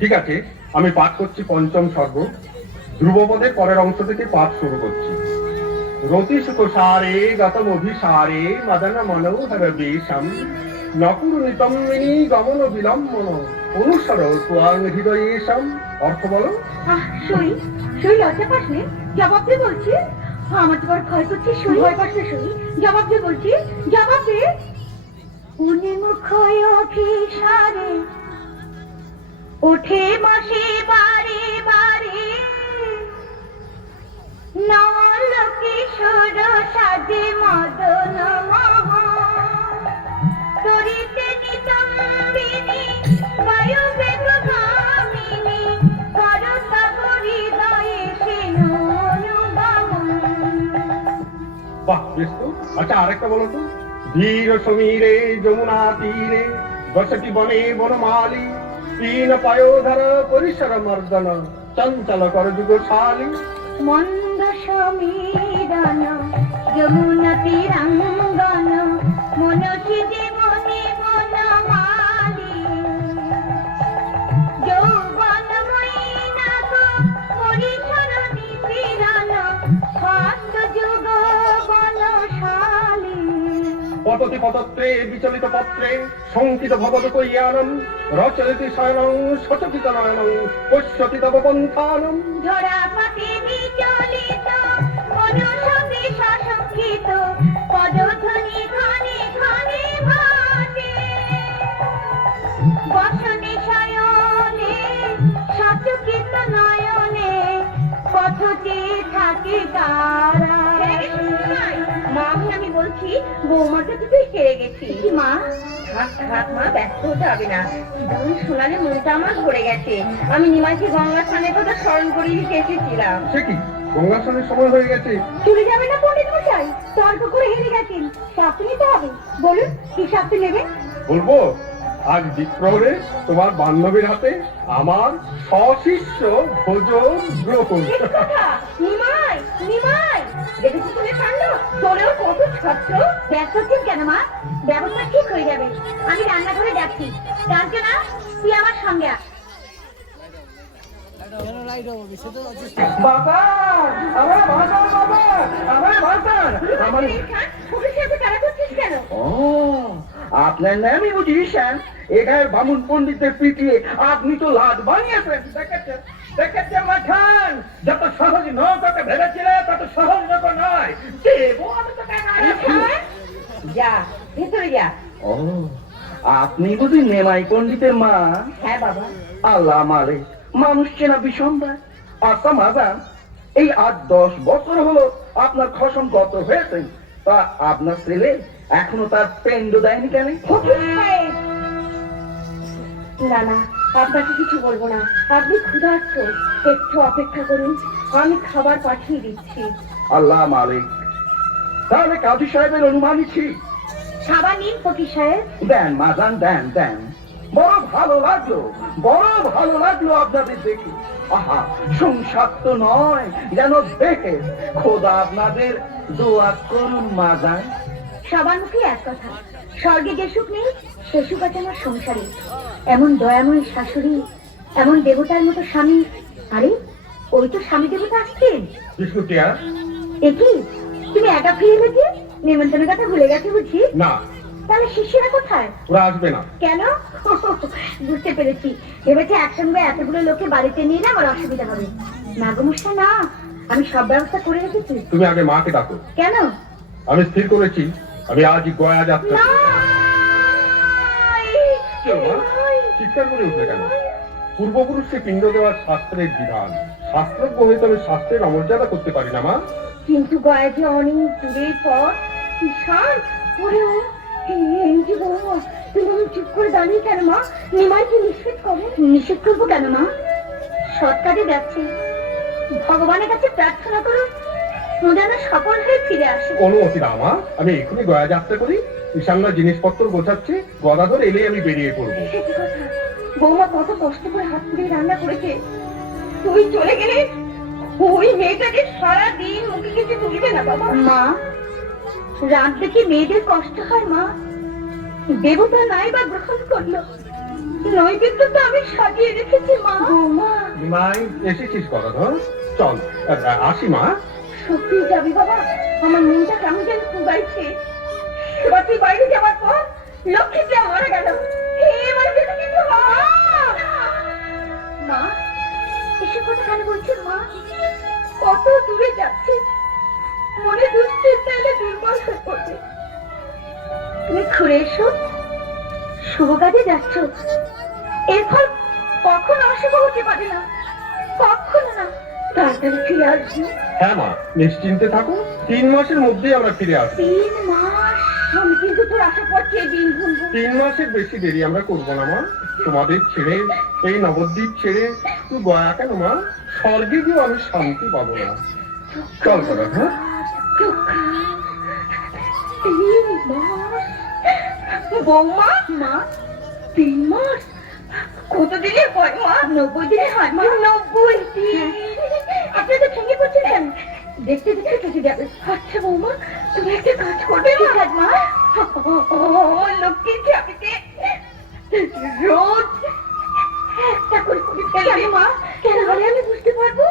ঠিক আছে, আমি পাঠ করছি পঞ্চম সর্গ। ধ্রুবপদের পরের অংশ থেকে পাঠ শুরু করছি। রতি সুখ সারে গতম অভিসারে মদন মনোহর বেশম নকুর নিতম্বিনী গমন বিলম্বন অনুসর ত্বাং হৃদয়েশম। অর্থ বলো। সই সই লজ্জা পাস নে? জবাব দে বলছি। আমার তো বড় ভয় করছে। সই ভয় পাস না? সই জবাব দে বলছি, জবাব দে। উন্মুখ অভিসারে ওঠে মাসে বারে বারে নল কিশোর সাজে মদন মোহন তরিতে নিতম্বিনী বায়ু বেগগামিনী করতা হৃদয়ে অনুগমন। বাহ, বেশ তো। আচ্ছা, আরেকটা বলো তো। ধীর সমীরে যমুনা তীরে বসতি বনে বনমালী তিন পায়োধর পরিসর মর্দন চঞ্চল কর যুগশালী। মন্দ সমীরণ যমুনা তীরাঙ্গন মনসি জীবনে বনমালী যৌবনময়ী নাগ পরিসর নিপীড়ন হস্ত যুগ বনশালী। পততি পতত্রে বিচলিত পত্রে শঙ্কিত ভবত কইয়ানম রচয়তি শয়নং সচকিত নয়নং পশ্যতি তব পন্থানম। ঝরা পাতে বিচলিত অনুসঙ্গে সশঙ্কিত পদধ্বনি ঘনে ঘনে ভাসে বসনে শয়নে সচকিত নয়নে পথতে থাকে কারা। মা, আমি বলছি বৌমার কাছে তুই হেরে গেছি। মা থাক থাক মা, ব্যস্ত হতে হবে না। যেমন শোনালে মনটা আমার ভরে গেছে। আমি নিমাইকে গঙ্গা স্নানের কথা স্মরণ করিয়ে দিতে এসেছিলাম। সে কি, গঙ্গা স্নানের সময় হয়ে গেছে? চলে যাবে না পণ্ডিত মশাই? তর্ক করে হেরে গেছেন, শাস্তি নিতে হবে। বলুন কি শাস্তি নেবেন? বলবো, আজ বিপ্রহরে তোমার বান্ধবীর হাতে আমার সশিষ্য ভোজন গ্রহণ। ঠিক কথা। নিমাই নিমাই, দেখেছি তুমি কাণ্ড। তোরেও কত ছাত্র। ব্যস্ত হচ্ছেন কেন মা? ব্যবস্থা ঠিক হয়ে যাবে। আমি রান্নাঘরে যাচ্ছি। জানছো না, তুই আমার সঙ্গে আয়। বাবা, আমার ভাষার বাবা, আমার ভাষার আমার। ওকে সাথে তারা করছিস কেন? ও, আপনার নামই বুঝি ঈশান। এখানে বামুন পণ্ডিতের পিটিয়ে আপনি তো লাট বানিয়েছেন। দেখেছেন দেখেছেন মাখান, যত সহজ নৌকাকে ভেবেছিলে তত সহজ নৌকা নয়। দেবো আমি তো যা ভেতরে যা। ও, আপনি বুঝি নেমাই পণ্ডিতের মা? হ্যাঁ বাবা। আল্লাহ মারে, মানুষ চেনা বিষমবার। আচ্ছা মাজান, এই 8-10 বছর হলো আপনার খসম গত হয়েছে, তা আপনার ছেলে এখনো তার পেন্ড দেয়নি কেন? না না, আপনাকে কিছু বলবো না। আপনি ক্ষুধার্ত, একটু অপেক্ষা করুন, আমি খাবার পাঠিয়ে দিচ্ছি। আল্লাহ মালিক, তাহলে কাজী সাহেবের অনুমানই ঠিক। খাবার নিন ফকির সাহেব। দেন মাজান, দেন দেন। বড় ভালো লাগলো, বড় ভালো লাগলো আপনাদের দেখে। আহা, সংসার তো নয় যেন দেখে। খোদা আপনাদের দোয়া করুন মাজান। সবার মুখে এক কথা, স্বর্গে যে সুখ নেই সে সুখ আছে আমার সংসারে। এমন দয়াময় শাশুড়ি, এমন দেবতার মতো স্বামী। আরে ওই তো স্বামী দেবতা আসছেন। বিষ্ণুপ্রিয়া, একই তুমি একা ফিরে গেছে? নিমন্ত্রণের কথা ভুলে গেছে বুঝি? না, তাহলে শিষ্যরা কোথায়? ওরা আসবে না। কেন? বুঝতে পেরেছি, ভেবেছে একসঙ্গে এতগুলো লোকে বাড়িতে নিয়ে এলে আমার অসুবিধা হবে। না গো মশাই না, আমি সব ব্যবস্থা করে রেখেছি। তুমি আগে মাকে ডাকো। কেন? আমি স্থির করেছি আমি আজ গয়া যাত্রা। না, কেন মা? চিৎকার করে উঠলে কেন? পূর্বপুরুষকে পিণ্ড দেওয়ার শাস্ত্রের বিধান। শাস্ত্রজ্ঞ হয়ে তবে শাস্ত্রের অমর্যাদা করতে পারি না মা। কিন্তু গায়ে যে অনেক দূরের পথ, ঈশান, ওরে ও, এই যে বৌমা, তুমি চুপ করে দাঁড়িয়ে কেন মা? নিমাইকে নিষেধ করো। নিষেধ করবো কেন মা? সৎ কাজে যাচ্ছে, ভগবানের কাছে প্রার্থনা করো ও যেন সফল হয়ে ফিরে আসে। অনুমতি দাও মা, আমি এক্ষুনি গয়া যাত্রা করি। ঈশানরা জিনিসপত্র গোছাচ্ছে, গদাধর এলেই আমি বেরিয়ে পড়বো। সে কি কথা? বৌমা কত কষ্ট করে হাত পুড়িয়ে রান্না করেছে, তুই চলে গেলে ওই মেয়েটাকে সারাদিন মুখে কিছু তুলবে না বাবা। মা, রাত দেখে মেয়েদের কষ্ট হয় মা। দেবতা নাই বা গ্রহণ করলো, নৈবেদ্য তো আমি সাজিয়ে রেখেছি মা। বৌমা, নিমাই এসেছিস গদাধর? চল আসি মা। সত্যি যাবি বাবা? আমার মনটা কেমন যেন কুবাইছে। এবার তুই বাইরে যাওয়ার পর লক্ষ্মীটা মারা গেল, এবার যেতে কিছু মা। এসে কথা কেন বলছেন মা? কত দূরে যাচ্ছে, মনে দুশ্চিন্তা এলে দুর্বল হয়ে পড়বে। তুমি ঘুরে এসো, শুভ কাজে যাচ্ছ, এর ফল কখনো অশুভ হতে পারে না, কখনো না। তাড়াতাড়ি ফিরে আসবি। হ্যাঁ মা, নিশ্চিন্তে থাকো, 3 মাসের মধ্যেই আমরা ফিরে আসবো। 3 মাস? আমি কিন্তু তোর আশা করছি এই দিন ভুলবো। 3 মাসের বেশি দেরি আমরা করবো না মা। তোমাদের ছেড়ে, এই নবদ্বীপ ছেড়ে তুই গয়া কেন মা? স্বর্গে গিয়েও আমি শান্তি পাবো না। চল গদা, হ্যাঁ? 3 মাস? বৌমা, মা 3 মাস কত দিনে হয় মা? 90 দিনে হয় মা। 90 দিন? আপনি তো ভেঙে পড়ছেন কেন? দেখতে দেখতে কেটে যাবে। আচ্ছা বৌমা, তুমি একটা কাজ করবে মা? আমার লক্ষ্মীর চাবিতে রোজ একটা করে করে ফেলবে মা। কেন হলে আমি বুঝতে পারবো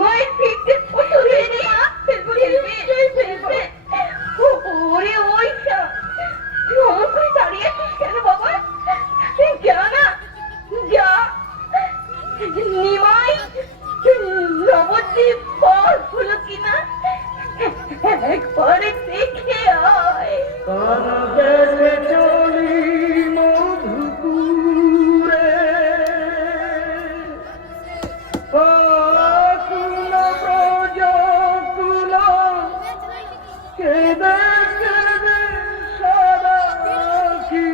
মায়ের পেটে ফসলে মা ফেলবে। ওরে ওই তুই অমন করে দাঁড়িয়ে আছিস কেন বাবা? যা না, যা। নিমাই নবদ্বীপ পার হলো কিনা একবারে দেখে আয়। চলি মধুপুরে, কুল ব্রজ কুল কেদে কেদে সারা কি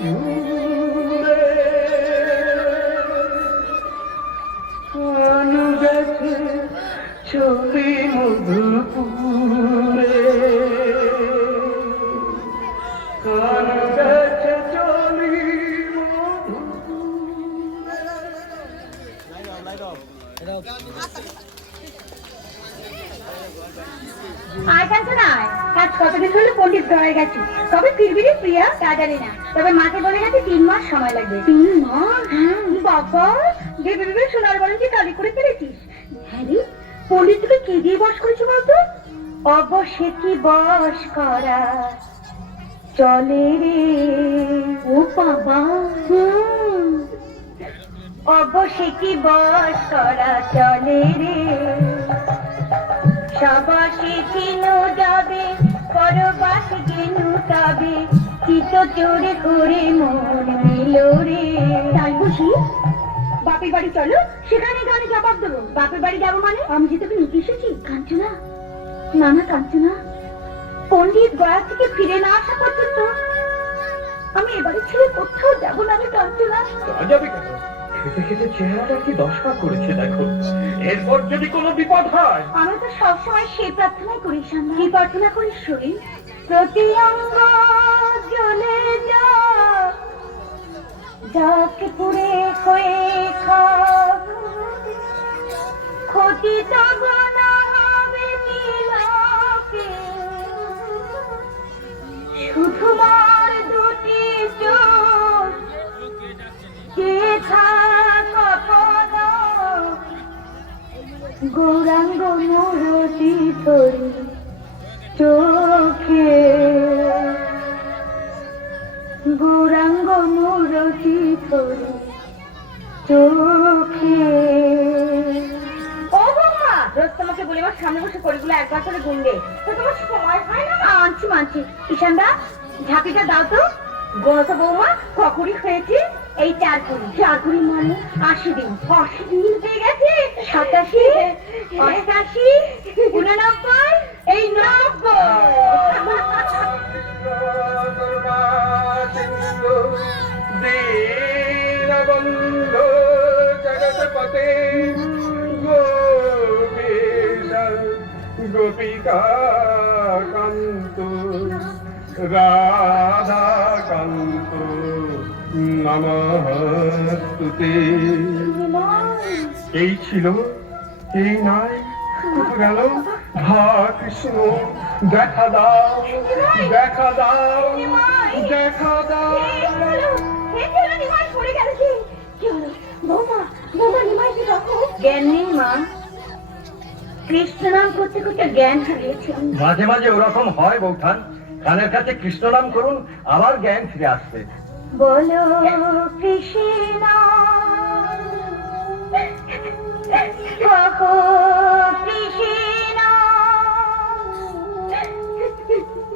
ঘুরে। কানু গেছে চলি মধুপুরে, কানু গেছে চলি আয় কাঞ্চনা আয়। আজ কতদিন হলো পণ্ডিত হয়ে গেছি, কবে ফিরবি রে প্রিয়া? তা জানি না, তবে মাকে বলে গেছে 3 মাস সময় লাগবে। 3 মাস? বাবা, ভেবে ভেবে সোনার বাড়িতে কালি করে ফেলেছিস। হ্যাঁ রে, পণ্ডিত তোকে কি দিয়ে বস করেছে বলতো? অবশ্যই কি বস করা চলে রে ও বাবা। অবশ্যই কি বস করা চলে রে, সবাসে চিনো যাবে, পরবাস গেনু তবে, চিত চোরে করে মন মিল রে। তাই বুঝি? বাপের বাড়ি চলো, সেখানে গানে জবাব দেবো। বাপের বাড়ি যাবো মানে? আমি যে তোকে নিতে এসেছি। কাঞ্চনা, না না কাঞ্চনা, পণ্ডিত গয়া থেকে ফিরে না আসা পর্যন্ত আমি এবারে ছেড়ে কোথাও যাবো না রে কাঞ্চনা। যাবে কেন? খেতে খেতে চেহারাটা কি দশা করেছে দেখো। এরপর যদি কোনো বিপদ হয়। আমি তো সবসময় সেই প্রার্থনাই করি। কি প্রার্থনা করিস শরীর? প্রতি অঙ্গ জ্বলে যা, যাকে পুড়ে হয়ে খাব, ক্ষতি তব না হবে তিলকে, শুধু মার দুটি চোখ কে থাকা গৌরাঙ্গ মূরতি ধরে চোখে, গৌরাঙ্গ মূরতি ধরে চোখে। ও বাবা, রোজ তোমাকে বলি আমার সামনে বসে করিগুলো একবার করে গুনবে, তো তোমার সময় হয় না। মানছি মানছি। ঈশানদা, ঝাঁপিটা দাও তো। গত বৌমা ককুড়ি হয়েছে? এই 4 কুড়ি। 4 কুড়ি মানে 80 দিন। 80 দিন হয়ে গেছে। 87, 88, 89, এই 90। দীনবন্ধু জগৎপতে গোপীশ গোপিকা কান্ত রাধাকান্ত নমস্তুতে। এই ছিল, এই নাই, কোথা গেল? হা কৃষ্ণ, দেখা দাও, দেখা দাও, দেখা দাও। জ্ঞান নেই মা, কৃষ্ণ নাম করতে করতে জ্ঞান হারিয়েছেন। মাঝে মাঝে ওরকম হয় বৌঠান, কানের কাছে কৃষ্ণ নাম করুন, আবার জ্ঞান ফিরে আসবে। বলো কৃষ্ণ, কহো কৃষ্ণ,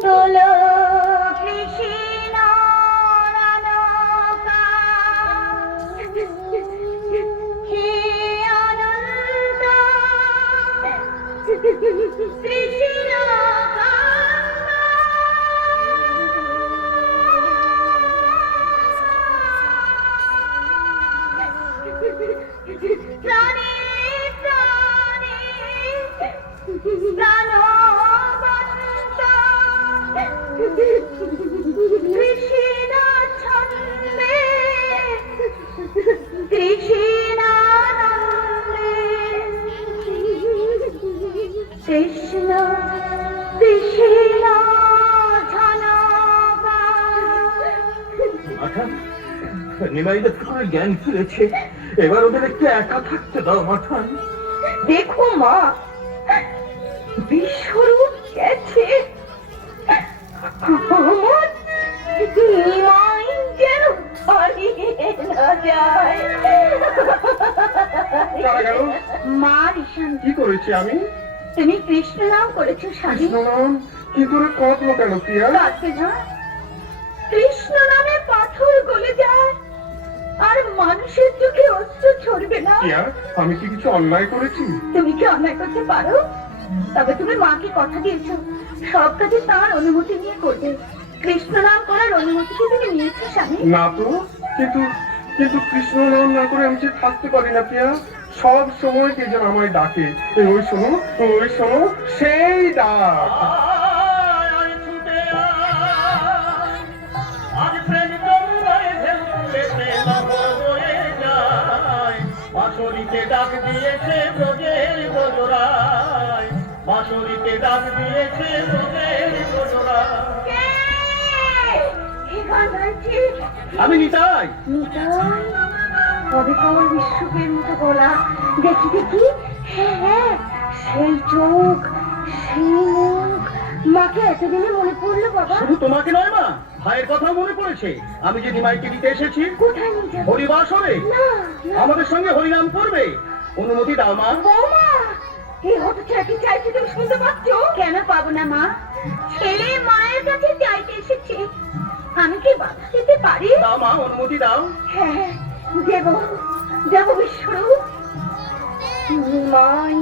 তোলো কৃষ্ণ নৌকা, হে আনন্দ কৃষ্ণ প্রাণে প্রাণে প্রাণবন্ত কৃষ্ণ ছন্দে কৃষ্ণানন্দে কৃষ্ণ কৃষ্ণ ঝনবা। মাঠান, নিমাইদের করে জ্ঞান ফিরেছে, এবার ওদের একটু একা থাকতে দাও মাঠান। দেখো মা, বিশ্বরূপ গেছে, আমার নিমাই যেন হারিয়ে না যায়। কারা গেল? মা ঋষান, কি করেছি আমি? তুমি কৃষ্ণ নাম করেছো স্বামী। কৃষ্ণ নাম? কিন্তু ওরা কাঁদলো কেন প্রিয়া? কাঁদবে না, কৃষ্ণ নামে পাথর গলে যায় আর মানুষের চোখে অশ্রু ছড়বে না। প্রিয়া, আমি কি কিছু অন্যায় করেছি? তুমি কি অন্যায় করতে পারো? তবে তুমি মাকে কথা দিয়েছো সব কাজে তার অনুমতি নিয়ে করবে। কৃষ্ণ নাম করার অনুমতি কি তুমি নিয়েছো স্বামী? না তো, কিন্তু কিন্তু কৃষ্ণ নাম না করে আমি যে থাকতে পারি না প্রিয়া। সব সময় কে যেন আমায় ডাকে। এই ওই শোনো, ওই শোনো, সেই ডাক। বাঁশরীতে ডাক দিয়েছে ব্রজের ব্রজরায়, বাঁশরীতে ডাক দিয়েছে ব্রজের ব্রজরায়। কে? কে গান গাইছে? আমি নিতাই। নিতাই, অবিকল বিশ্বকের মতো গলা। দেখি দেখি, হ্যাঁ হ্যাঁ, সেই চোখ, সেই মুখ। মাকে এতদিনে মনে পড়লো বাবা। শুধু তোমাকে নয় মা, ভাইয়ের কথা মনে পড়েছে। আমি যে নিমাইকে দিতে এসেছি কোথায় নিয়ে যাবো? হরিবাসরে, না না, আমাদের সঙ্গে হরিনাম করবে। অনুমতি দাও মা। বৌমা, এই হতচ্ছাড়া কি চাইছে তুমি শুনতে পাচ্ছ? কেন পাবো না মা, ছেলে মায়ের কাছে চাইতে এসেছে, আমি কি বাধা দিতে পারি? দাও মা, অনুমতি দাও। হ্যাঁ দেব, দেব বিশ্বরূপ। মাই,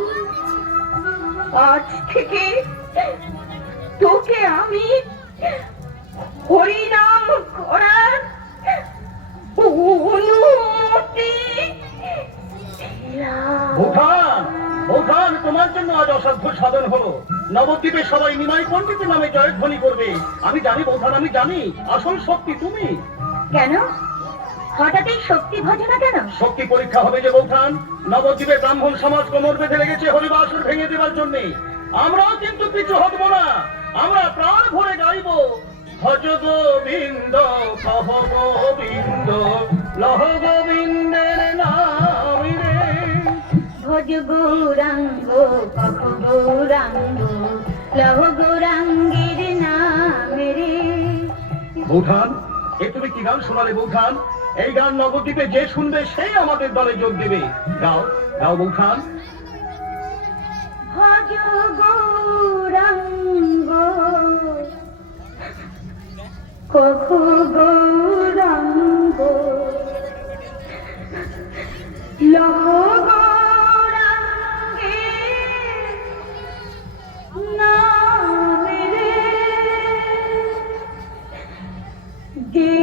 আজ থেকে তোকে আমি হরিনাম করার অনুমতি দিলাম। ভূটান, ভূটান, তোমার জন্য আজ অসাধ্য সাধন হলো। নবদ্বীপে সবাই নিমাই পণ্ডিতের নামে জয়ধ্বনি করবে। আমি জানি বৌঠান, আমি জানি আসল শক্তি তুমি। কেন হঠাৎ এই শক্তি ভজনা কেন? শক্তি পরীক্ষা হবে যে বৌঠান। নবদ্বীপে ব্রাহ্মণ সমাজ কোমর বেঁধে লেগেছে হরিবাসর ভেঙে দেওয়ার জন্য। আমরাও কিন্তু পিছু হটবো না, আমরা প্রাণ ভরে গাইব ভজ গোবিন্দ, কহ গোবিন্দ, লহ গোবিন্দের নাম রে। ভজ গৌরাঙ্গ কহ গৌরাঙ্গ, লহ গৌরাঙ্গের নাম রে। বৌঠান, এ তুমি কি গান শোনালে বৌঠান? এই গান নবদ্বীপে যে শুনবে সেই আমাদের দলে যোগ দেবে। গাও, গাও বৌঠান। ভজ গৌরাঙ্গ কহ গৌরাঙ্গ, লহ গৌরাঙ্গের নাম রে। যে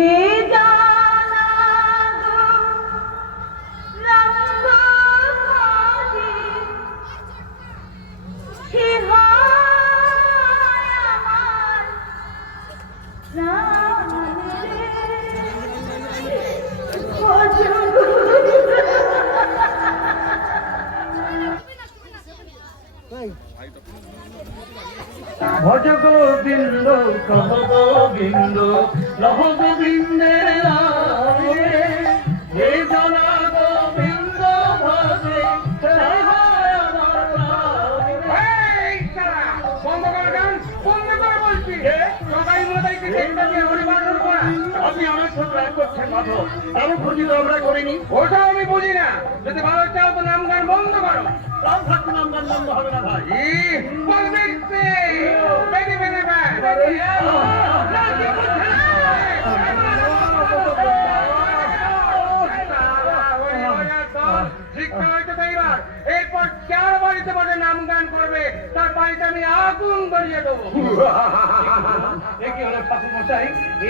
কহ গোবিন্দ লহ গোবিন্দের নামে হে জনা গোবিন্দ ভজে সহায় আমার প্রাণে। এই শালা, বন্ধ কর গান, বন্ধ কর বলছি। সবাই মোটাইকে চেষ্টা দিয়ে হরিবার করা। আপনি অনেক ছোট রাগ করছেন মাধব, এমন ক্ষতি তো আমরা করিনি। ওটা আমি বুঝি না, যদি ভালো চাও তো নাম গান বন্ধ করো। তাও থাকতে নাম গান বন্ধ হবে না ভাই। বলবে বেরি বেরি ভাই। এরপর যার বাড়িতে বসে নাম গান করবে তার বাড়িতে আমি আগুন ধরিয়ে দেবো। কি হলো ঠাকুর মশাই,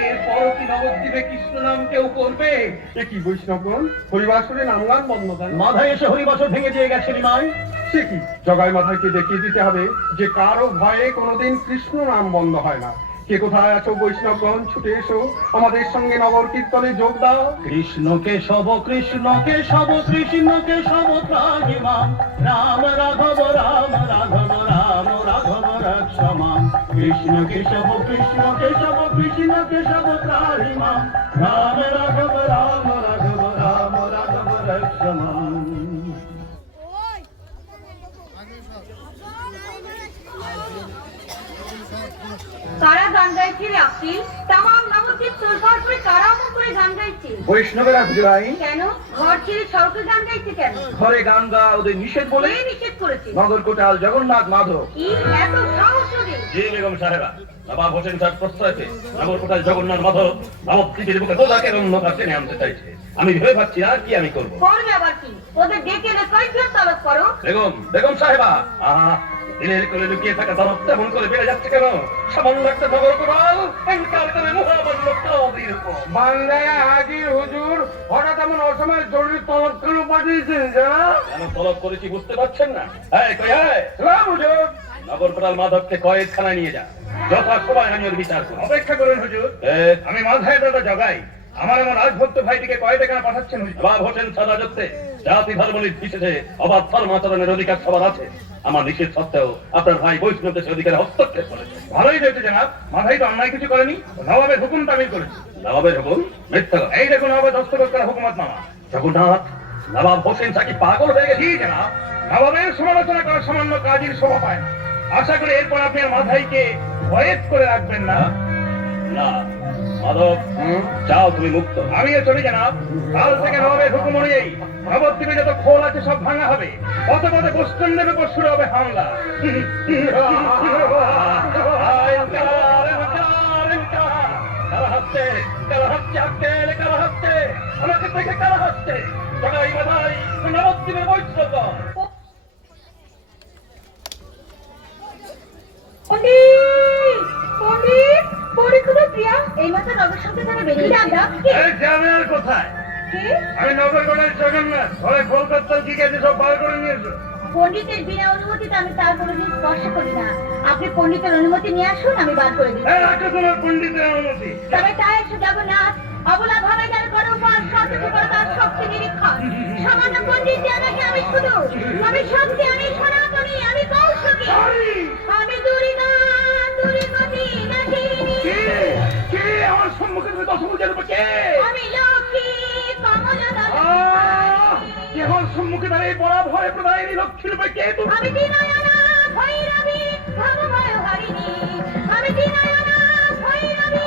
এরপর কি নবদ্বীপে কৃষ্ণ নাম কেউ করবে? এ কি বৈষ্ণবগণ, হরিবাসরে নাম গান বন্ধ দেন? মাথায় এসে হরিবাসর ভেঙে দিয়ে গেছে নিমাই। সে কি, জগাই মাথাকে দেখিয়ে দিতে হবে যে কারো ভয়ে কোনোদিন কৃষ্ণ নাম বন্ধ হয় না। কে কোথায় আছো বৈষ্ণবগণ, ছুটে এসো আমাদের সঙ্গে নগর কীর্তনে যোগ দাও। কৃষ্ণ কেশব কৃষ্ণ কেশব কৃষ্ণ কেশব ত্রাহিমাম রাম রাঘব রাম রাঘব রাম রাঘব রক্ষমাম কৃষ্ণ কেশব কৃষ্ণ কেশব কৃষ্ণ কেশব ত্রাহিমাম রাম রাঘব রাম রাঘব রাম রাঘব রক্ষমাম। কারা গান গাইছে রে আপিল? তামাম নবদ্বীপ তোলপাড় করে কারা অমন করে গান গাইছে? বৈষ্ণবেরা হুজুরাই, কেন ঘর ছেড়ে সড়কে গান গাইছে কেন? ঘরে গান গাওয়া ওদের নিষেধ বলে কে নিষেধ করেছে? নগর কোটাল জগন্নাথ মাধব। কি এত সাহস ওদের? জি বেগম সাহেবা, নবাব হোসেন স্যার প্রশ্রয়তে নগরকোটায় জগন্নাথ মাধব নবদ্বীপের বুকে দোলাকে রম্যতা টেনে আনতে চাইছে। আমি ভেবে পাচ্ছি না কি আমি করবো। করবে আবার কি? ওদের ডেকে এনে কৈফিয়ত তলব করো। বেগম সাহেবা, আহা, দিনের কোলে লুকিয়ে থাকা দরদ তেমন করে বেড়ে যাচ্ছে কেন? সামান্য একটা নগরকোটাল এনকার করে মহামান্য কাউরির উপর। বাংলায় হাজির হুজুর, হঠাৎ এমন অসময়ে জরুরি তলব কেন পাঠিয়েছেন জানা? কেন তলব করেছি বুঝতে পারছেন না? এই কই এই, সালাম হুজুর। নগরকোটাল মাধবকে কয়েদখানায় নিয়ে যা, যথা সময় আমি ওর বিচার করব। অপেক্ষা করুন হুজুর, আমি মাথায় দাদা জগাই আমার এমন রাজভক্ত ভাইটিকে কয়েদখানা পাঠাচ্ছেন। নবাব হোসেন স্যার রাজত্বে জাতি ধর্ম নির্বিশেষে অবাধ ধর্মাচরণের অধিকার সবার আছে। আমার নিষেধ সত্ত্বেও আপনার ভাই বৈষ্ণব দেশের অধিকারে হস্তক্ষেপ করেছে। ভালোই হয়েছে জানাব, মাথায় তো অন্যায় কিছু করেনি, নবাবের হুকুম তামিল করেছে। নবাবের হুকুম মিথ্যা কথা। এই দেখুন নবাবের দস্তখত করা হুকুমত নামা। জগন্নাথ, নবাব হোসেন স্যার কি পাগল হয়ে গেছে? জি জানাব, নবাবের সমালোচনা করার সামান্য কাজের শোভা পায় না। আশা করি এরপর আপনি আর মাথাইকে বয়েদ করে রাখবেন না। না মাধব, যাও তুমি মুক্ত। আমিও চলে জানাব, কাল থেকে নবাবের হুকুম অনুযায়ী নবদ্বীপে যত খোল আছে সব ভাঙা হবে, পথে পথে গোষ্ঠীর উপর শুরু হবে হামলা। কারা হাসছে? কারা হাসছে? আক্কেল, কারা হাসছে? আমাকে দেখে কারা হাসছে? জগাই মাথায় নবদ্বীপের বৈষ্ণব। পণ্ডিত পণ্ডিত পরীক্ষা প্রিয়া এইমাত্র নগর সঙ্গে তারা বেরিয়ে যাচ্ছে। এই যাবে আর কোথায়? কে? আমি নগর কোটায় জগন্নাথ, ঘরে কলকাতা কি গেছে সব বার করে নিয়েছো। পণ্ডিতের বিনা অনুমতিতে আমি তার কোনোদিন স্পর্শ করি না। আপনি পণ্ডিতের অনুমতি নিয়ে আসুন, আমি বার করে দিই। রাখো তোমার পণ্ডিতের অনুমতি। তবে তাই এসে জগন্নাথ অবলা ভাবে যার করে উপাস সত্য করে তার শক্তি নিরীক্ষণ। সামান্য পণ্ডিত জানাকে আমি শুধু, আমি শক্তি, আমি সনাতনী, আমি কৌশলী, আমি দুরিনা দুরিমতি নাহিনী, কে আমার সম্মুখে তুমি দশ মুখের উপর কে? আমি লক্ষ্মী কমলদা, কে আমার সম্মুখে দাঁড়িয়ে পড়া ভয় প্রদায়নী লক্ষ্মীর উপর কে তুমি? আমি বিনয়না ভৈরবী ভগভয় হারিণী, আমি বিনয়না ভৈরবী।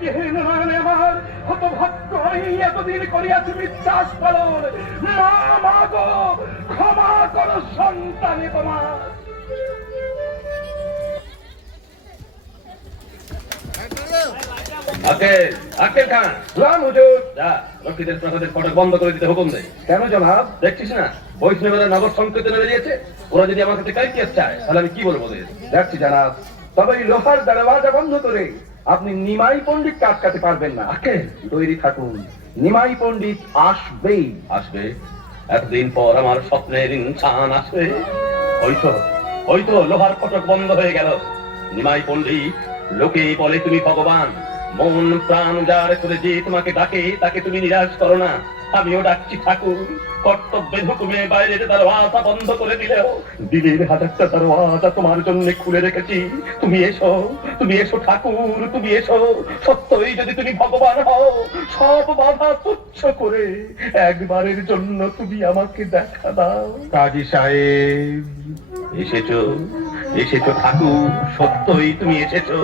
কে নয়নে আমার হতভাগ্য আমি এতদিন করিয়াছি বিশ্বাস পালন। মা মা গো, ক্ষমা করো সন্তানে তোমার। আক্কেল, আক্কেল খান, রাম হুজুর। যা লক্ষ্মীদের প্রাসাদের ফটক বন্ধ করে দিতে হুকুম দেয়। কেন জনাব? দেখছিস না বৈষ্ণবেরা নগর সংকীর্তনে বেরিয়েছে। ওরা যদি আমার কাছে কাইফিয়ত চায় তাহলে আমি কি বলবো ওদের? যাচ্ছি জানাব, তবে এই লোহার দরওয়াজা বন্ধ করে আপনি নিমাই পণ্ডিত আটকাতে পারবেন না। আক্কেল, তৈরি থাকুন, নিমাই পণ্ডিত আসবেই। আসবে। এতদিন পর আমার স্বপ্নের ইনসান আসবে। হয়তো লোহার ফটক বন্ধ হয়ে গেল। নিমাই পণ্ডিত, লোকে বলে তুমি ভগবান, মন প্রাণ যার করে যে তোমাকে ডাকে তাকে তুমি নিরাশ করো না। আমিও ডাকছি ঠাকুর, কর্তব্যের হুকুমে বাইরের দরওয়াজা বন্ধ করে দিলেও দিলের হাজারটা দরওয়াজা তোমার জন্য খুলে রেখেছি। তুমি এসো, তুমি এসো ঠাকুর, তুমি এসো। সত্যই যদি তুমি ভগবান হও, সব বাধা তুচ্ছ করে একবারের জন্য তুমি আমাকে দেখা দাও। কাজী সাহেব, এসেছো, এসেছো ঠাকুর, সত্যই তুমি এসেছো।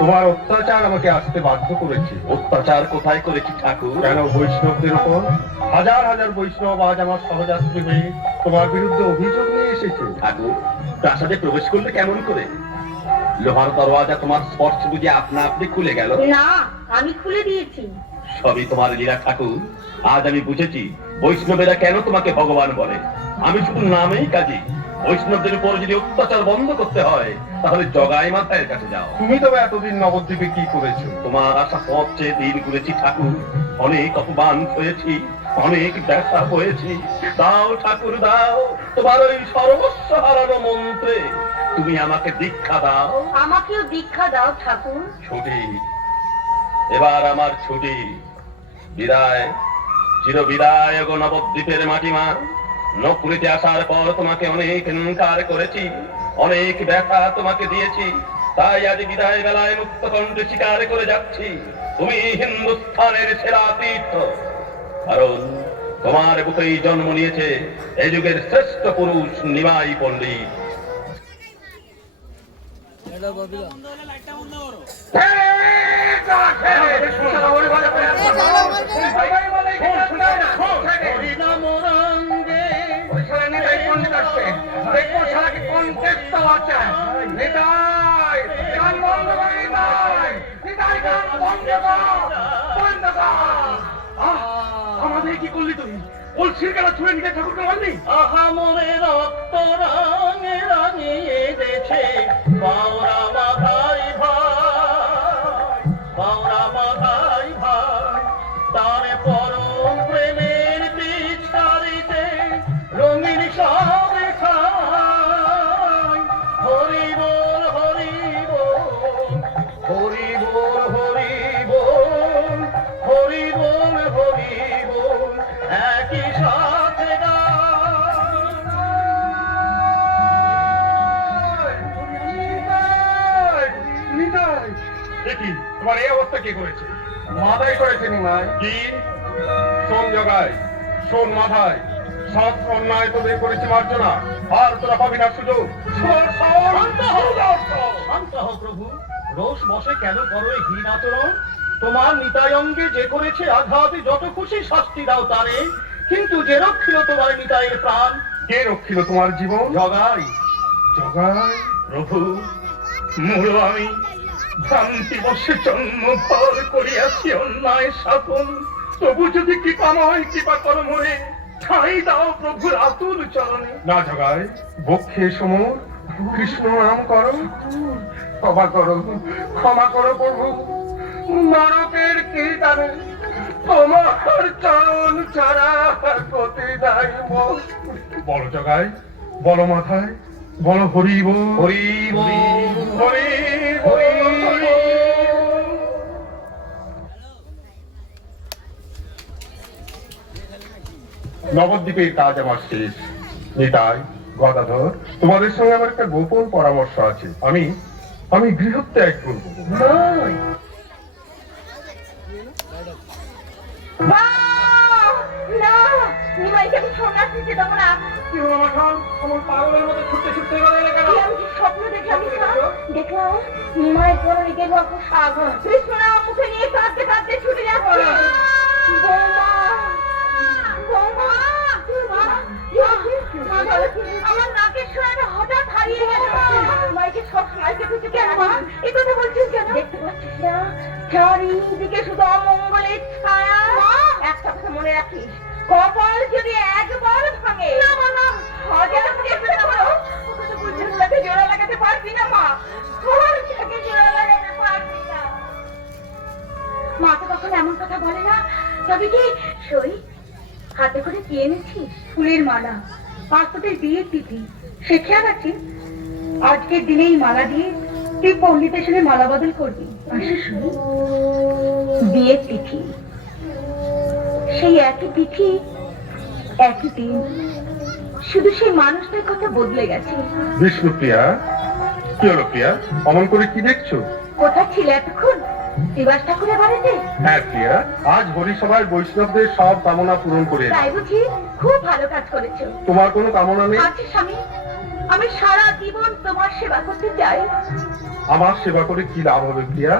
তোমার অত্যাচার আমাকে আসতে বাধ্য করেছে। অত্যাচার কোথায় করেছি ঠাকুর? কেন বৈষ্ণবদের উপর? হাজার হাজার বৈষ্ণব আজ আমার সহযাত্রী হয়ে তোমার বিরুদ্ধে অভিযোগ নিয়ে এসেছে। ঠাকুর, প্রাসাদে প্রবেশ করলে কেমন করে? লোহার দরওয়াজা তোমার স্পর্শ বুঝে আপনা আপনি খুলে গেল? না, আমি খুলে দিয়েছি। সবই তোমার লীলা ঠাকুর। আজ আমি বুঝেছি বৈষ্ণবেরা কেন তোমাকে ভগবান বলে। আমি শুধু নামেই কাজী। বৈষ্ণবদের উপর যদি অত্যাচার বন্ধ করতে হয় তাহলে জগাই মাথায়ের কাছে যাও। তুমি তবে এতদিন নবদ্বীপে কি করেছো? তোমার আশা পথ চেয়ে দিন করেছি ঠাকুর। অনেক অপমান হয়েছি, অনেক ব্যথা হয়েছি। দাও ঠাকুর দাও, তোমার ওই সর্বস্ব হারানো মন্ত্রে তুমি আমাকে দীক্ষা দাও। আমাকেও দীক্ষা দাও ঠাকুর। ছুটি, এবার আমার ছুটি। বিদায়, চির বিদায় গো নবদ্বীপের মাটিমা। নকুড়িতে আসার পর তোমাকে অনেক ইনকার করেছি, অনেক ব্যথা তোমাকে দিয়েছি। তাই আজ বিদায় বেলায় মুক্ত কণ্ঠে স্বীকার করে যাচ্ছি, তুমি হিন্দুস্থানের সেরা তীর্থ। কারণ তোমার বুকেই জন্ম নিয়েছে এই যুগের শ্রেষ্ঠ পুরুষ নিমাই পণ্ডিত। আমাদের কি করলি তুই? কলসির কাটা ছুঁড়ে নিতে ঠাকুরকে মারলি? আহা মনে রক্ত রাঙে রাঙিয়ে দেছে বাউরা মাথায় ভাই, বাউরা মাথায় ভাই। তার পরম প্রেমের পিছারিতে রঙিন সবে খাই। হরি বল হরি বল, হরি বল হরি বল, হরি বল হরি বল, একই সাথে দেখি তোমার এই অবস্থা কে করেছে? মাথায় করেছে নিমাই। কি? শোন জগাই, শোন মাথায়, সব অন্যায় তো বের করেছি মার্জনা, আর তোরা পাবি না সুযোগ। শান্ত হও প্রভু, রোষ বসে কেন করো এই হীন আচরণ? তোমার নিতাই অঙ্গে যে করেছে আঘাত, যত খুশি শাস্তি দাও তারে, কিন্তু যে রক্ষিল তোমার নিতাইয়ের প্রাণ। কে রক্ষিল তোমার জীবন? জগাই। জগাই? প্রভু, মূল আমি ভ্রান্তি বসে জন্ম ভর করিয়াছি অন্যায় শাসন। তবু যদি কৃপাময় কৃপা করো মনে, ঠাঁই দাও প্রভুর আতুর চরণে। না জগাই, বক্ষে সমর কৃষ্ণ নাম করো। ক্ষমা করো, ক্ষমা করো প্রভু। নরকের কীর্তনে তোমার চরণ ছাড়া গতি নাই মোর। বলো জগাই, বলো মাথায়, বলো হরি বল। হরি বল, হরি হরি হরি। নবদ্বীপের কাজ আমার শেষ। নিতাই, গদাধর, তোমাদের সঙ্গে আমার একটা গোপন পরামর্শ আছে। আমি গৃহত্যাগ করবো। না, নিমাইকে আমি সন্ন্যাসীতে দেবো না। কি হলো আমার খান? আমার পাগলের মতো ছুটতে ছুটতে গেলে কেন? আমি কি স্বপ্ন দেখলাম? দেখলাম নিমাই পরনিকে গল্প সাগর কৃষ্ণরা মুখে নিয়ে কাঁদতে কাঁদতে ছুটে যাচ্ছে। বৌমা, বৌমা, আমার নাকের সোনাটা হঠাৎ হারিয়ে গেল। মাইকে সব মাইকে কিছু কেন মা? এই কথা বলছিস কেন? দেখতে পাচ্ছিস না চারিদিকে শুধু অমঙ্গলের ছায়া? একটা কথা মনে রাখিস, কপাল যদি একবার ভাঙে হাজার চেষ্টা করো তাকে জোড়া লাগাতে পারবি না মা। তাকে জোড়া লাগাতে পারবি না। মা তো কখনো এমন কথা বলে না। তবে কি সই হাতে করে কি এনেছিস? ফুলের মালা। আজ তোদের বিয়ের তিথি, সে খেয়াল আছে? আজকের দিনেই মালা দিয়ে তুই পণ্ডিতের সঙ্গে মালা বদল করবি। আসে শুনি বিয়ের তিথি, সেই একই তিথি একই দিন, শুধু সেই মানুষটার কথা বদলে গেছে। বিষ্ণুপ্রিয়া, কি হলো প্রিয়া? অমন করে কি দেখছো? কোথায় ছিলে এতক্ষণ? শিবাস ঠাকুরের বাড়িতে? হ্যাঁ প্রিয়া, আজ হরিসভায় বৈষ্ণবদের সব কামনা পূরণ করে এলাম। তাই বুঝি? খুব ভালো কাজ করেছো। তোমার কোনো কামনা নেই? আছে স্বামী, আমি সারা জীবন তোমার সেবা করতে চাই। আমার সেবা করে কি লাভ হবে প্রিয়া?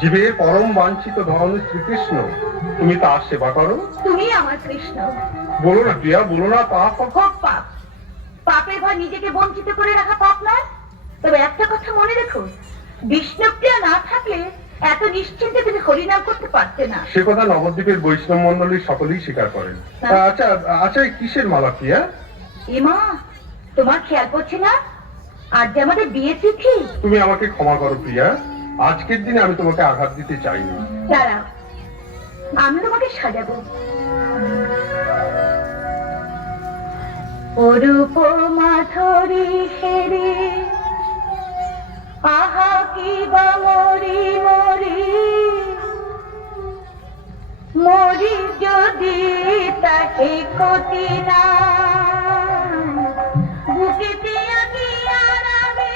জীবের পরম বাঞ্ছিত ধন শ্রীকৃষ্ণ, তুমি তার সেবা করো। তুমি আমার কৃষ্ণ। বলো না প্রিয়া, বলো না। পাপ খুব পাপ। পাপের ভয় নিজেকে বঞ্চিত করে রাখা পাপ নয়। তবে একটা কথা মনে রেখো, বিষ্ণুপ্রিয়া না থাকলে এত নিশ্চিন্তে তুমি হরিনাম করতে পারতে না। সে কথা নবদ্বীপের বৈষ্ণব মন্ডলীর সকলেই স্বীকার করেন। আচ্ছা আচ্ছা, এই কিসের মালা প্রিয়া? এমা, তোমার খেয়াল করছে না আজ যে আমাদের বিয়ে তিথি? তুমি আমাকে ক্ষমা করো প্রিয়া, আজকের দিনে আমি তোমাকে আঘাত দিতে চাইনি। দাঁড়াও, আমি তোমাকে সাজাবো। অরূপ মাধুরী হেরে আহা কি বা মরি মরি, মরি যদি তাকে ক্ষতি না, বুকেতে আগে আরামে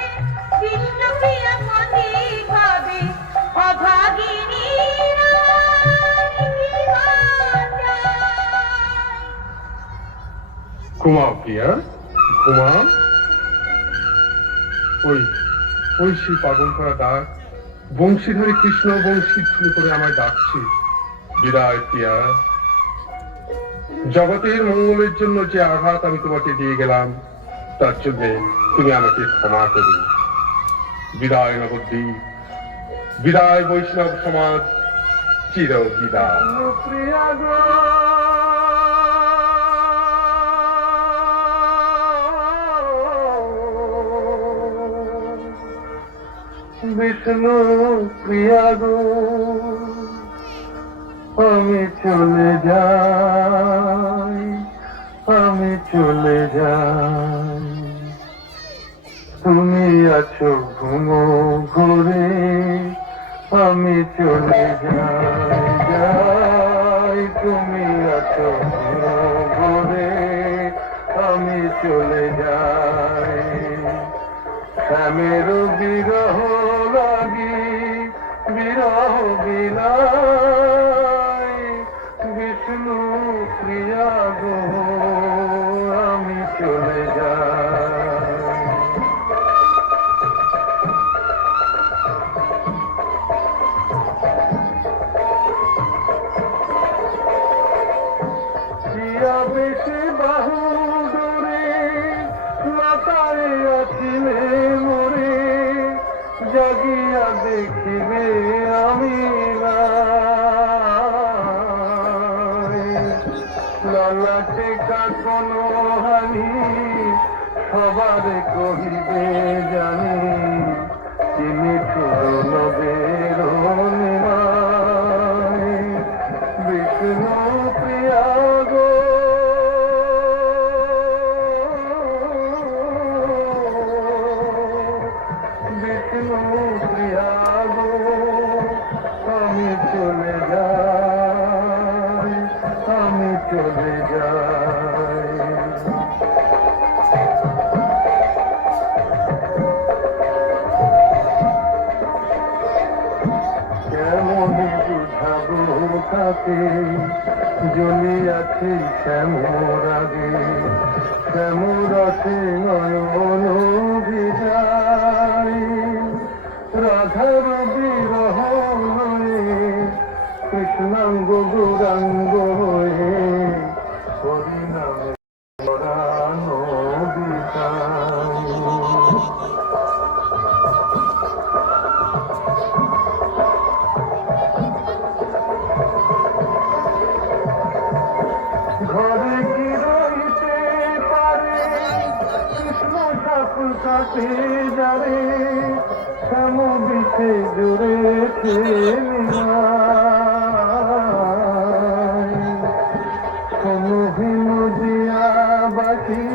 বিষ্ণুপ্রিয়া মতি ভাবে অভাগিনী ঘুমাও প্রিয়া, ঘুমাও। ওই ওই সেই পাগল করা ডাক, বংশীধারী কৃষ্ণ বংশী ধ্বনি করে আমায় ডাকছে। বিদায় প্রিয়া, জগতের মঙ্গলের জন্য যে আঘাত আমি তোমাকে দিয়ে গেলাম, তার জন্য তুমি আমাকে ক্ষমা করো। বিদায় নবদ্বীপ, বিদায় বৈষ্ণব সমাজ, চির বিদায়। প্রিয়া গো, বিষ্ণু প্রিয়া গো, আমি চলে যাই, আমি চলে যাই। তুমি আছো ঘুমো ঘরে, আমি চলে যাই যাই। তুমি আছো ঘুমো ঘরে, আমি চলে যাই। শ্যামের বিরহ লাগি, বিরহ বিলাই, বিষ্ণু প্রিয়া গো, আমি চলে যাই। প্রিয়া বেশে বাহু দূরে, লতায় আছিলে মরে, জাগিয়া দেখিবে আমি লালাটে কোনো হানি, সবার কহিবে জানি, তিনি নবের বিষ্ণু প্রিয়া গো, বিষ্ণু প্রিয়া গো, আমি চলে যাই, আমি চলে যাই। কেমন বুঝাবো তাকে, জ্বলিয়াছে শ্যামর আগে, শ্যামর আছে নয়ন ভিজাই, রাধার বিরহ হয়ে কৃষ্ণাঙ্গ গৌরাঙ্গ হয়ে, হরিনামে পরানো বিদায়। ঘরে কি রইতে পারে, কৃষ্ণ ঠাকুর কাছে যারে, শ্যাম বিছে জুড়েছে সমহীন দিয়া বাকি,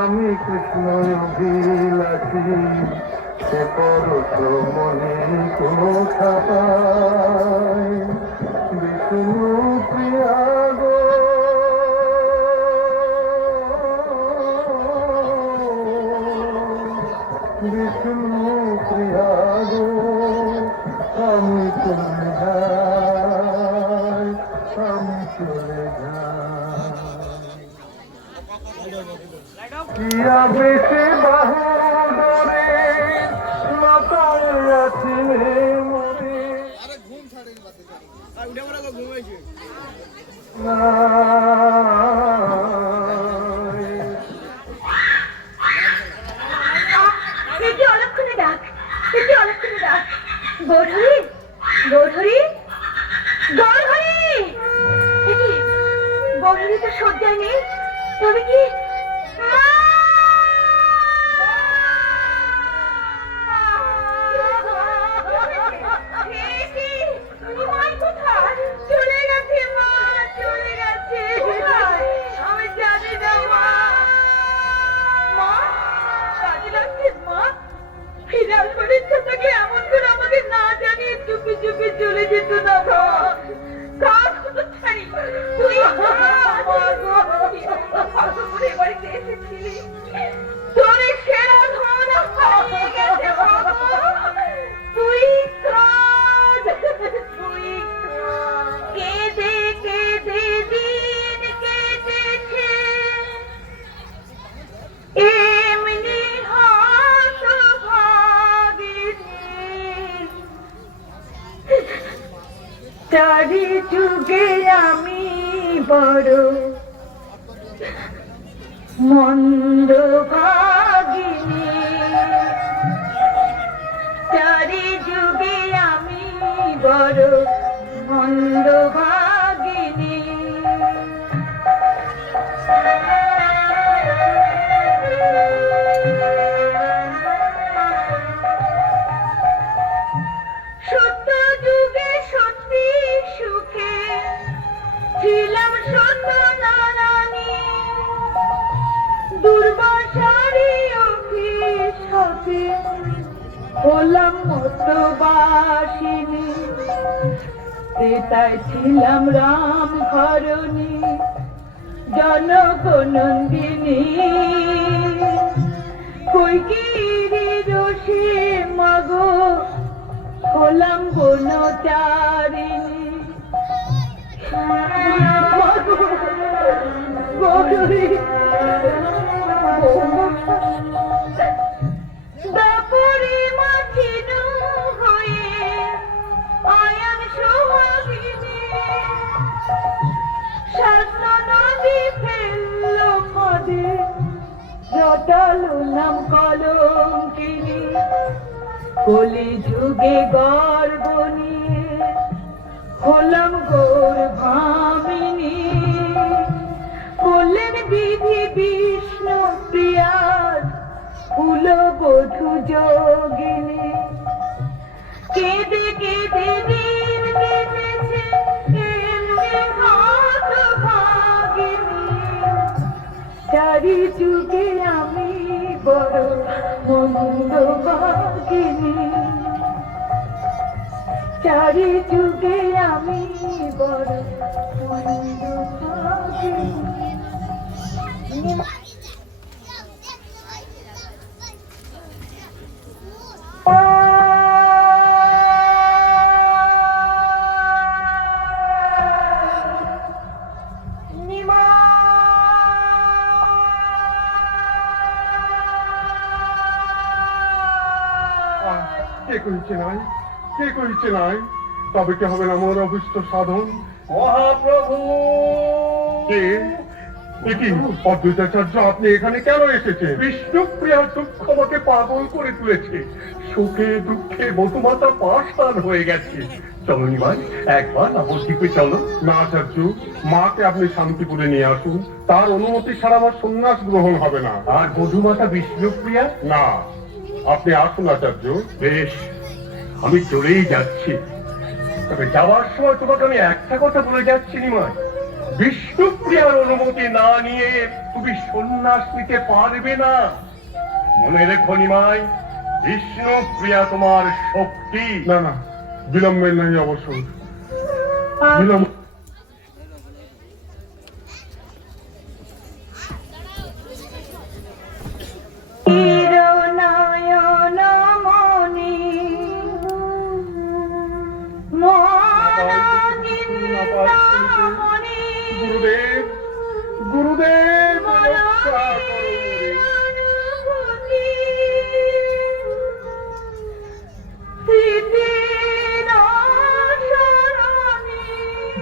আমি কৃষ্ণ অভিলাষী, সে পরশ মনে কোথা পায় বিষ্ণু প্রিয়া গো বিষ্ণু প্রিয়া গো আমি চলে যাই আমি চলে যাই কিয়া বেশে বাহু ধরে মাতায় আছি মরে এটি অলক্ষণে ডাক, এটি অলক্ষণে ডাক। গৌরহরি, গৌরহরি, গৌরহরি! এটি গৌরহরি তো শয্যায় নেই, তবে কি মা! এটি, নিমাই কোথায়? চলে গেছে মা, চলে গেছে। আমি জানি না মা। মা, কাজে লাগছে মা? ফিরে আসবার ইচ্ছা থাকে এমন করে আমাকে না জানিয়ে চুপি চুপি চলে যেত না মা। কার কথা ছাড়ি? তুই করে বাড়িতে এসেছিলি, তোর এই সেরা ধন হারিয়ে গেছে বাবা। তুই কাঁদ, তুই কাঁদ। কেঁদে কেঁদে দিন কেটেছে এমনি চারি যুগে আমি বড় মন্দ ভাগিনী, চারি যুগে আমি বড় মন্দ ভাগিনী। সত্য যুগে সত্যি সুখে ছিলাম সত্য নারানি, দুর্বাসারি অভিশাপে হলাম মতবাসিনী। ত্রেতায় ছিলাম রাম ঘরণী জনকনন্দিনী, কৈকেয়ীর রোষে মাগো হলাম বনচারিণী। দাপরে মাছিনু হয়ে আয়ান সোহাগিনী, শাস্ত্র নদী ফেলল পদে রটালো নাম কলঙ্কিনী। কলি যুগে গর্ব নিয়ে হলাম গৌরভামিনী, করলেন বিধি বিষ্ণু প্রিয়ার কুলবধূ যোগিনী। কেঁদে কেঁদে দিন কেটেছে এমনি হতভাগিনী, চারি যুগে আমি বড় মন্দ ভাগিনী, চারি যুগে আমি বড় মন্দ ভাগিনী। কে কইছে নাই, কে কইছে নাই, তবে কি হবে না মোর অভিষ্ট সাধন। মহাপ্রভু কে কি অদ্বৈতাচার্য, আপনি এখানে কেন এসেছেন? বিষ্ণুপ্রিয়ার দুঃখ আমাকে পাগল করে তুলেছে। সুখে দুঃখে বধুমাতা পাষাণ হয়ে গেছে। চলনি ভাই, একবার নবদ্বীপে চলো। না আচার্য, মাকে আপনি শান্তিপুরে নিয়ে আসুন। তার অনুমতি ছাড়া আমার সন্ন্যাস গ্রহণ হবে না। আর বধুমাতা বিষ্ণুপ্রিয়া? না, আপনি আসুন আচার্য। বেশ, আমি চলেই যাচ্ছি। তবে যাওয়ার সময় তোমাকে আমি একটা কথা বলে যাচ্ছি নিমাই, বিষ্ণুপ্রিয়ার অনুমতি না নিয়ে তুমি সন্ন্যাস নিতে পারবে না। মনে রেখো নিমাই, বিষ্ণু প্রিয়া তোমার শক্তি। না না, বিলম্বের নাই অবশ্যই। বিলম্ব চিরনয়ন মনি মনি গুরুদেব, গুরুদেব রক্ষা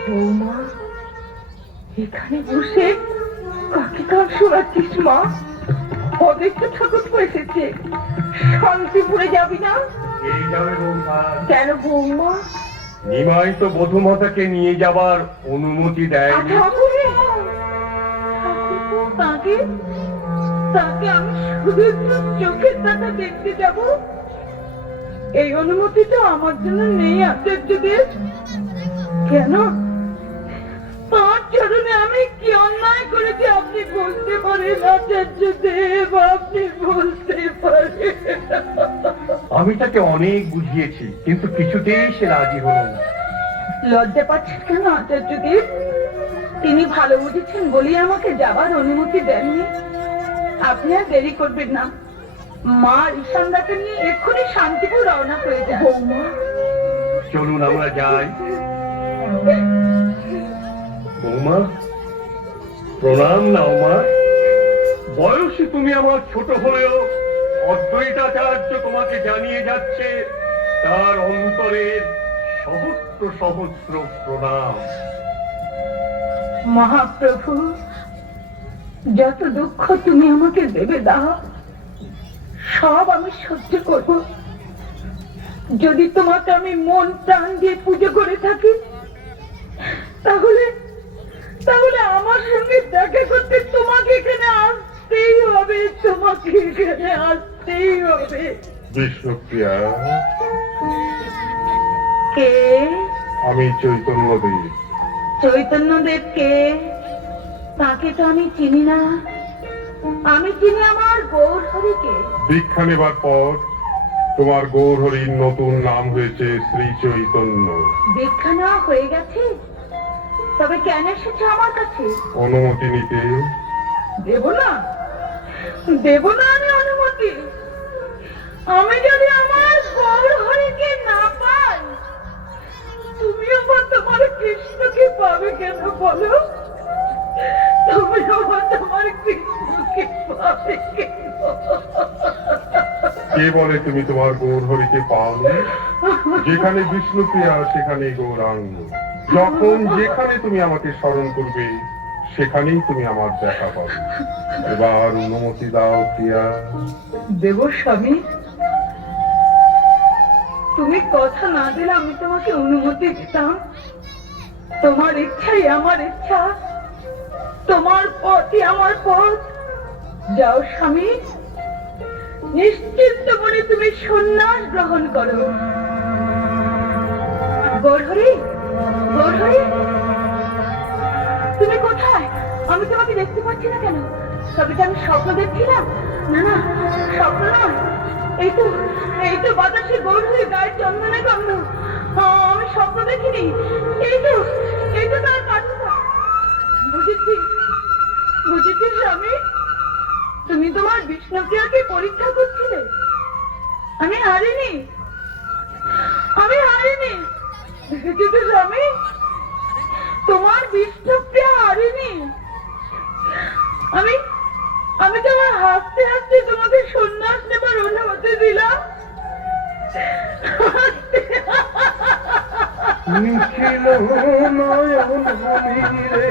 বৌমা, এখানে বসে কাকে কান শোনাচ্ছিস মা? অদেক্ষ ঠাকুর এসেছে, শান্তিপুরে যাবি না? এই যাবে বৌমা। কেন বৌমা? নিমাই তো বধূমাতাকে নিয়ে যাবার অনুমতি দেয়নি। তাকে তাকে আমি শুধু চোখের দেখা দেখতে যাব, এই অনুমতিটা আমার জন্য নেই আচার্যদেব। কেন? তার চরণে আমি কি অন্যায় করেছি আপনি বলতে পারেন আচার্যদেব, আপনি বলতে পারেন? আমি তাকে অনেক বুঝিয়েছি, কিন্তু কিছুতেই সে রাজি হল না। লজ্জা পাচ্ছেন কেন আচার্যদেব? তিনি ভালো বুঝেছেন বলেই আমাকে যাবার অনুমতি দেননি। আপনি আর দেরি করবেন না, মা ঈশানদাকে নিয়ে এক্ষুনি শান্তিপুর রওনা হয়ে যান। বৌমা, চলুন আমরা যাই। বৌমা, প্রণাম নাও মা। বয়সে তুমি আমার ছোট হলেও অদ্বৈতাচার্য তোমাকে জানিয়ে যাচ্ছে তার অন্তরের সহস্র সহস্র প্রণাম। মহাপ্রভু, যত দুঃখ তুমি আমাকে দেবে দাও, সব আমি সহ্য করব, যদি তোমাকে আমি মন প্রাণ দিয়ে পুজো করে থাকি। তাহলে তাহলে আমার সঙ্গে দেখা করতে তোমাকে এখানে আসতেই হবে, তোমাকে এখানে আসতেই হবে। বিষ্ণুপ্রিয়া, কে? আমি চৈতন্যদেব। চৈতন্যদেব কে? তাকে তো আমি চিনি না। আমি চিনি আমার গৌরহরিকে। দীক্ষা নেবার পর তোমার গৌরহরির নতুন নাম হয়েছে শ্রী চৈতন্য। দীক্ষা নেওয়া হয়ে গেছে? তবে কেন এসেছো আমার কাছে? অনুমতি নিতে। দেব না, দেব না আমি অনুমতি। আমি যদি আমার গৌরহরিকে না পাই, তুমি আবার তোমার কৃষ্ণকে পাবে কেন বলো? তুমি আবার তোমার কৃষ্ণকে পাবে কেন? কে বলে তুমি তোমার গৌরহরিকে পাওনি? যেখানে বিষ্ণুপ্রিয়া সেখানে গৌরাঙ্গ। যখন যেখানে তুমি আমাকে স্মরণ করবে সেখানেই তুমি আমার দেখা পাবে। এবার অনুমতি দাও প্রিয়া। দেব স্বামী, তুমি কথা না দিলে আমি তোমাকে অনুমতি দিতাম। তোমার ইচ্ছাই আমার ইচ্ছা, তোমার পথই আমার পথ। যাও স্বামী, নিশ্চিন্ত মনে তুমি সন্ন্যাস গ্রহণ করো। গৌরহরি, গৌরহরি, তুমি কোথায়? আমি তোমাকে দেখতে পাচ্ছি না কেন? তবে কি আমি স্বপ্ন দেখছিলাম? না না, স্বপ্ন নয়। এই তো বাতাসে গৌরহরি গায়ে চন্দনে গন্ধ। আমি স্বপ্ন দেখিনি। এই তো তার কাছে। বুঝেছি, বুঝেছি স্বামী, তুমি তোমার বিষ্ণুপ্রিয়াকে পরীক্ষা করছিলে। আমি হারিনি, আমি হারিনি। দেখেছি তো স্বামী, তোমার বিষ্ণুপ্রিয়া হারিনি। আমি তোমার হাসতে হাসতে তোমাকে সন্ন্যাস নেবার অনুমতি দিলাম। নিখিল নয়ন ভূমিরে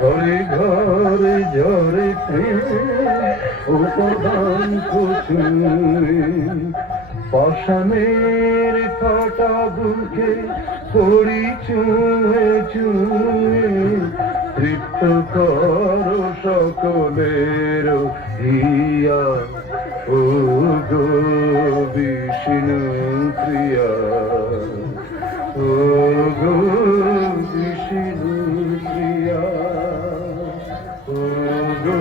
ঘরে ঘরে ঝরে উপাদান পাষাণের কাটা বুকে পড়ি চুয়ে চুয়ে তৃপ্ত কর সকলের হিয়া ও গো বিষ্ণু প্রিয়া, ও গো বিষ্ণু প্রিয়া, ও গো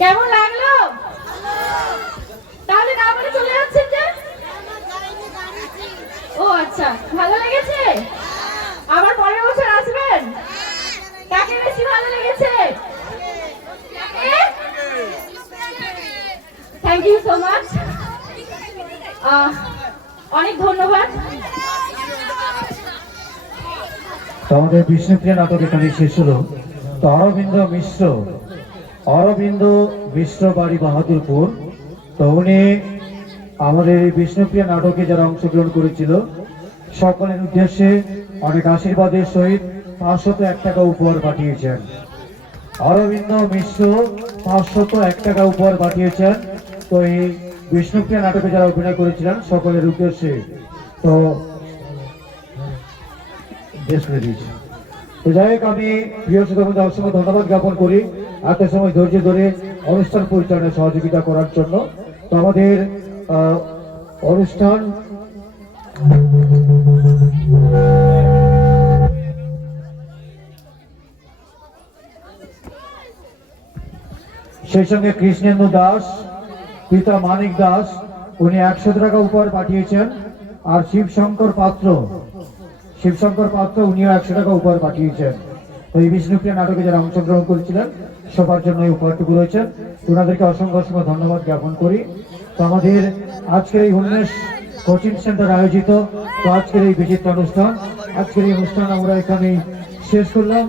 কেমন লাগলো? তাহলে না বলে চলে যাচ্ছেন যে? ও আচ্ছা, ভালো লেগেছে? আবার পরের বছর আসবেন? কাকে বেশি ভালো লেগেছে? থ্যাংক ইউ সো মাচ, অনেক ধন্যবাদ। তো আমাদের বিষ্ণুপ্রিয়া নাটক এখানে শেষ হলো। তো অরবিন্দ মিশ্র বাড়ি বাহাদুরপুর, তো উনি আমাদের এই বিষ্ণুপ্রিয়া নাটকে যারা অংশগ্রহণ করেছিল সকলের উদ্দেশ্যে অনেক আশীর্বাদের সহিত 501 টাকা উপহার পাঠিয়েছেন। অরবিন্দ মিশ্র 501 টাকা উপহার পাঠিয়েছেন। তো এই বিষ্ণুপ্রিয়া নাটকে যারা অভিনয় করেছিলেন সকলের উদ্দেশ্যে তো বেশ করে দিয়েছি। তো যাই হোক, আমি প্রিয় শ্রোতাবৃন্দ অসংখ্য ধন্যবাদ জ্ঞাপন করি এত সময় ধৈর্য ধরে অনুষ্ঠান পরিচালনায় সহযোগিতা করার জন্য। তো আমাদের অনুষ্ঠান সেই সঙ্গে কৃষ্ণেন্দু দাস, পিতা মানিক দাস, উনি 100 টাকা উপহার পাঠিয়েছেন। আর শিবশঙ্কর পাত্র উনিও 100 টাকা উপহার পাঠিয়েছেন। তো এই বিষ্ণুপ্রিয়া নাটকে যারা অংশগ্রহণ করেছিলেন সবার জন্য এই উপহারটুকু রয়েছেন। ওনাদেরকে অসংখ্য ধন্যবাদ জ্ঞাপন করি। তো আমাদের আজকের এই উন্মেষ কোচিং সেন্টার আয়োজিত তো আজকের এই বিচিত্র অনুষ্ঠান আমরা এখানে শেষ করলাম।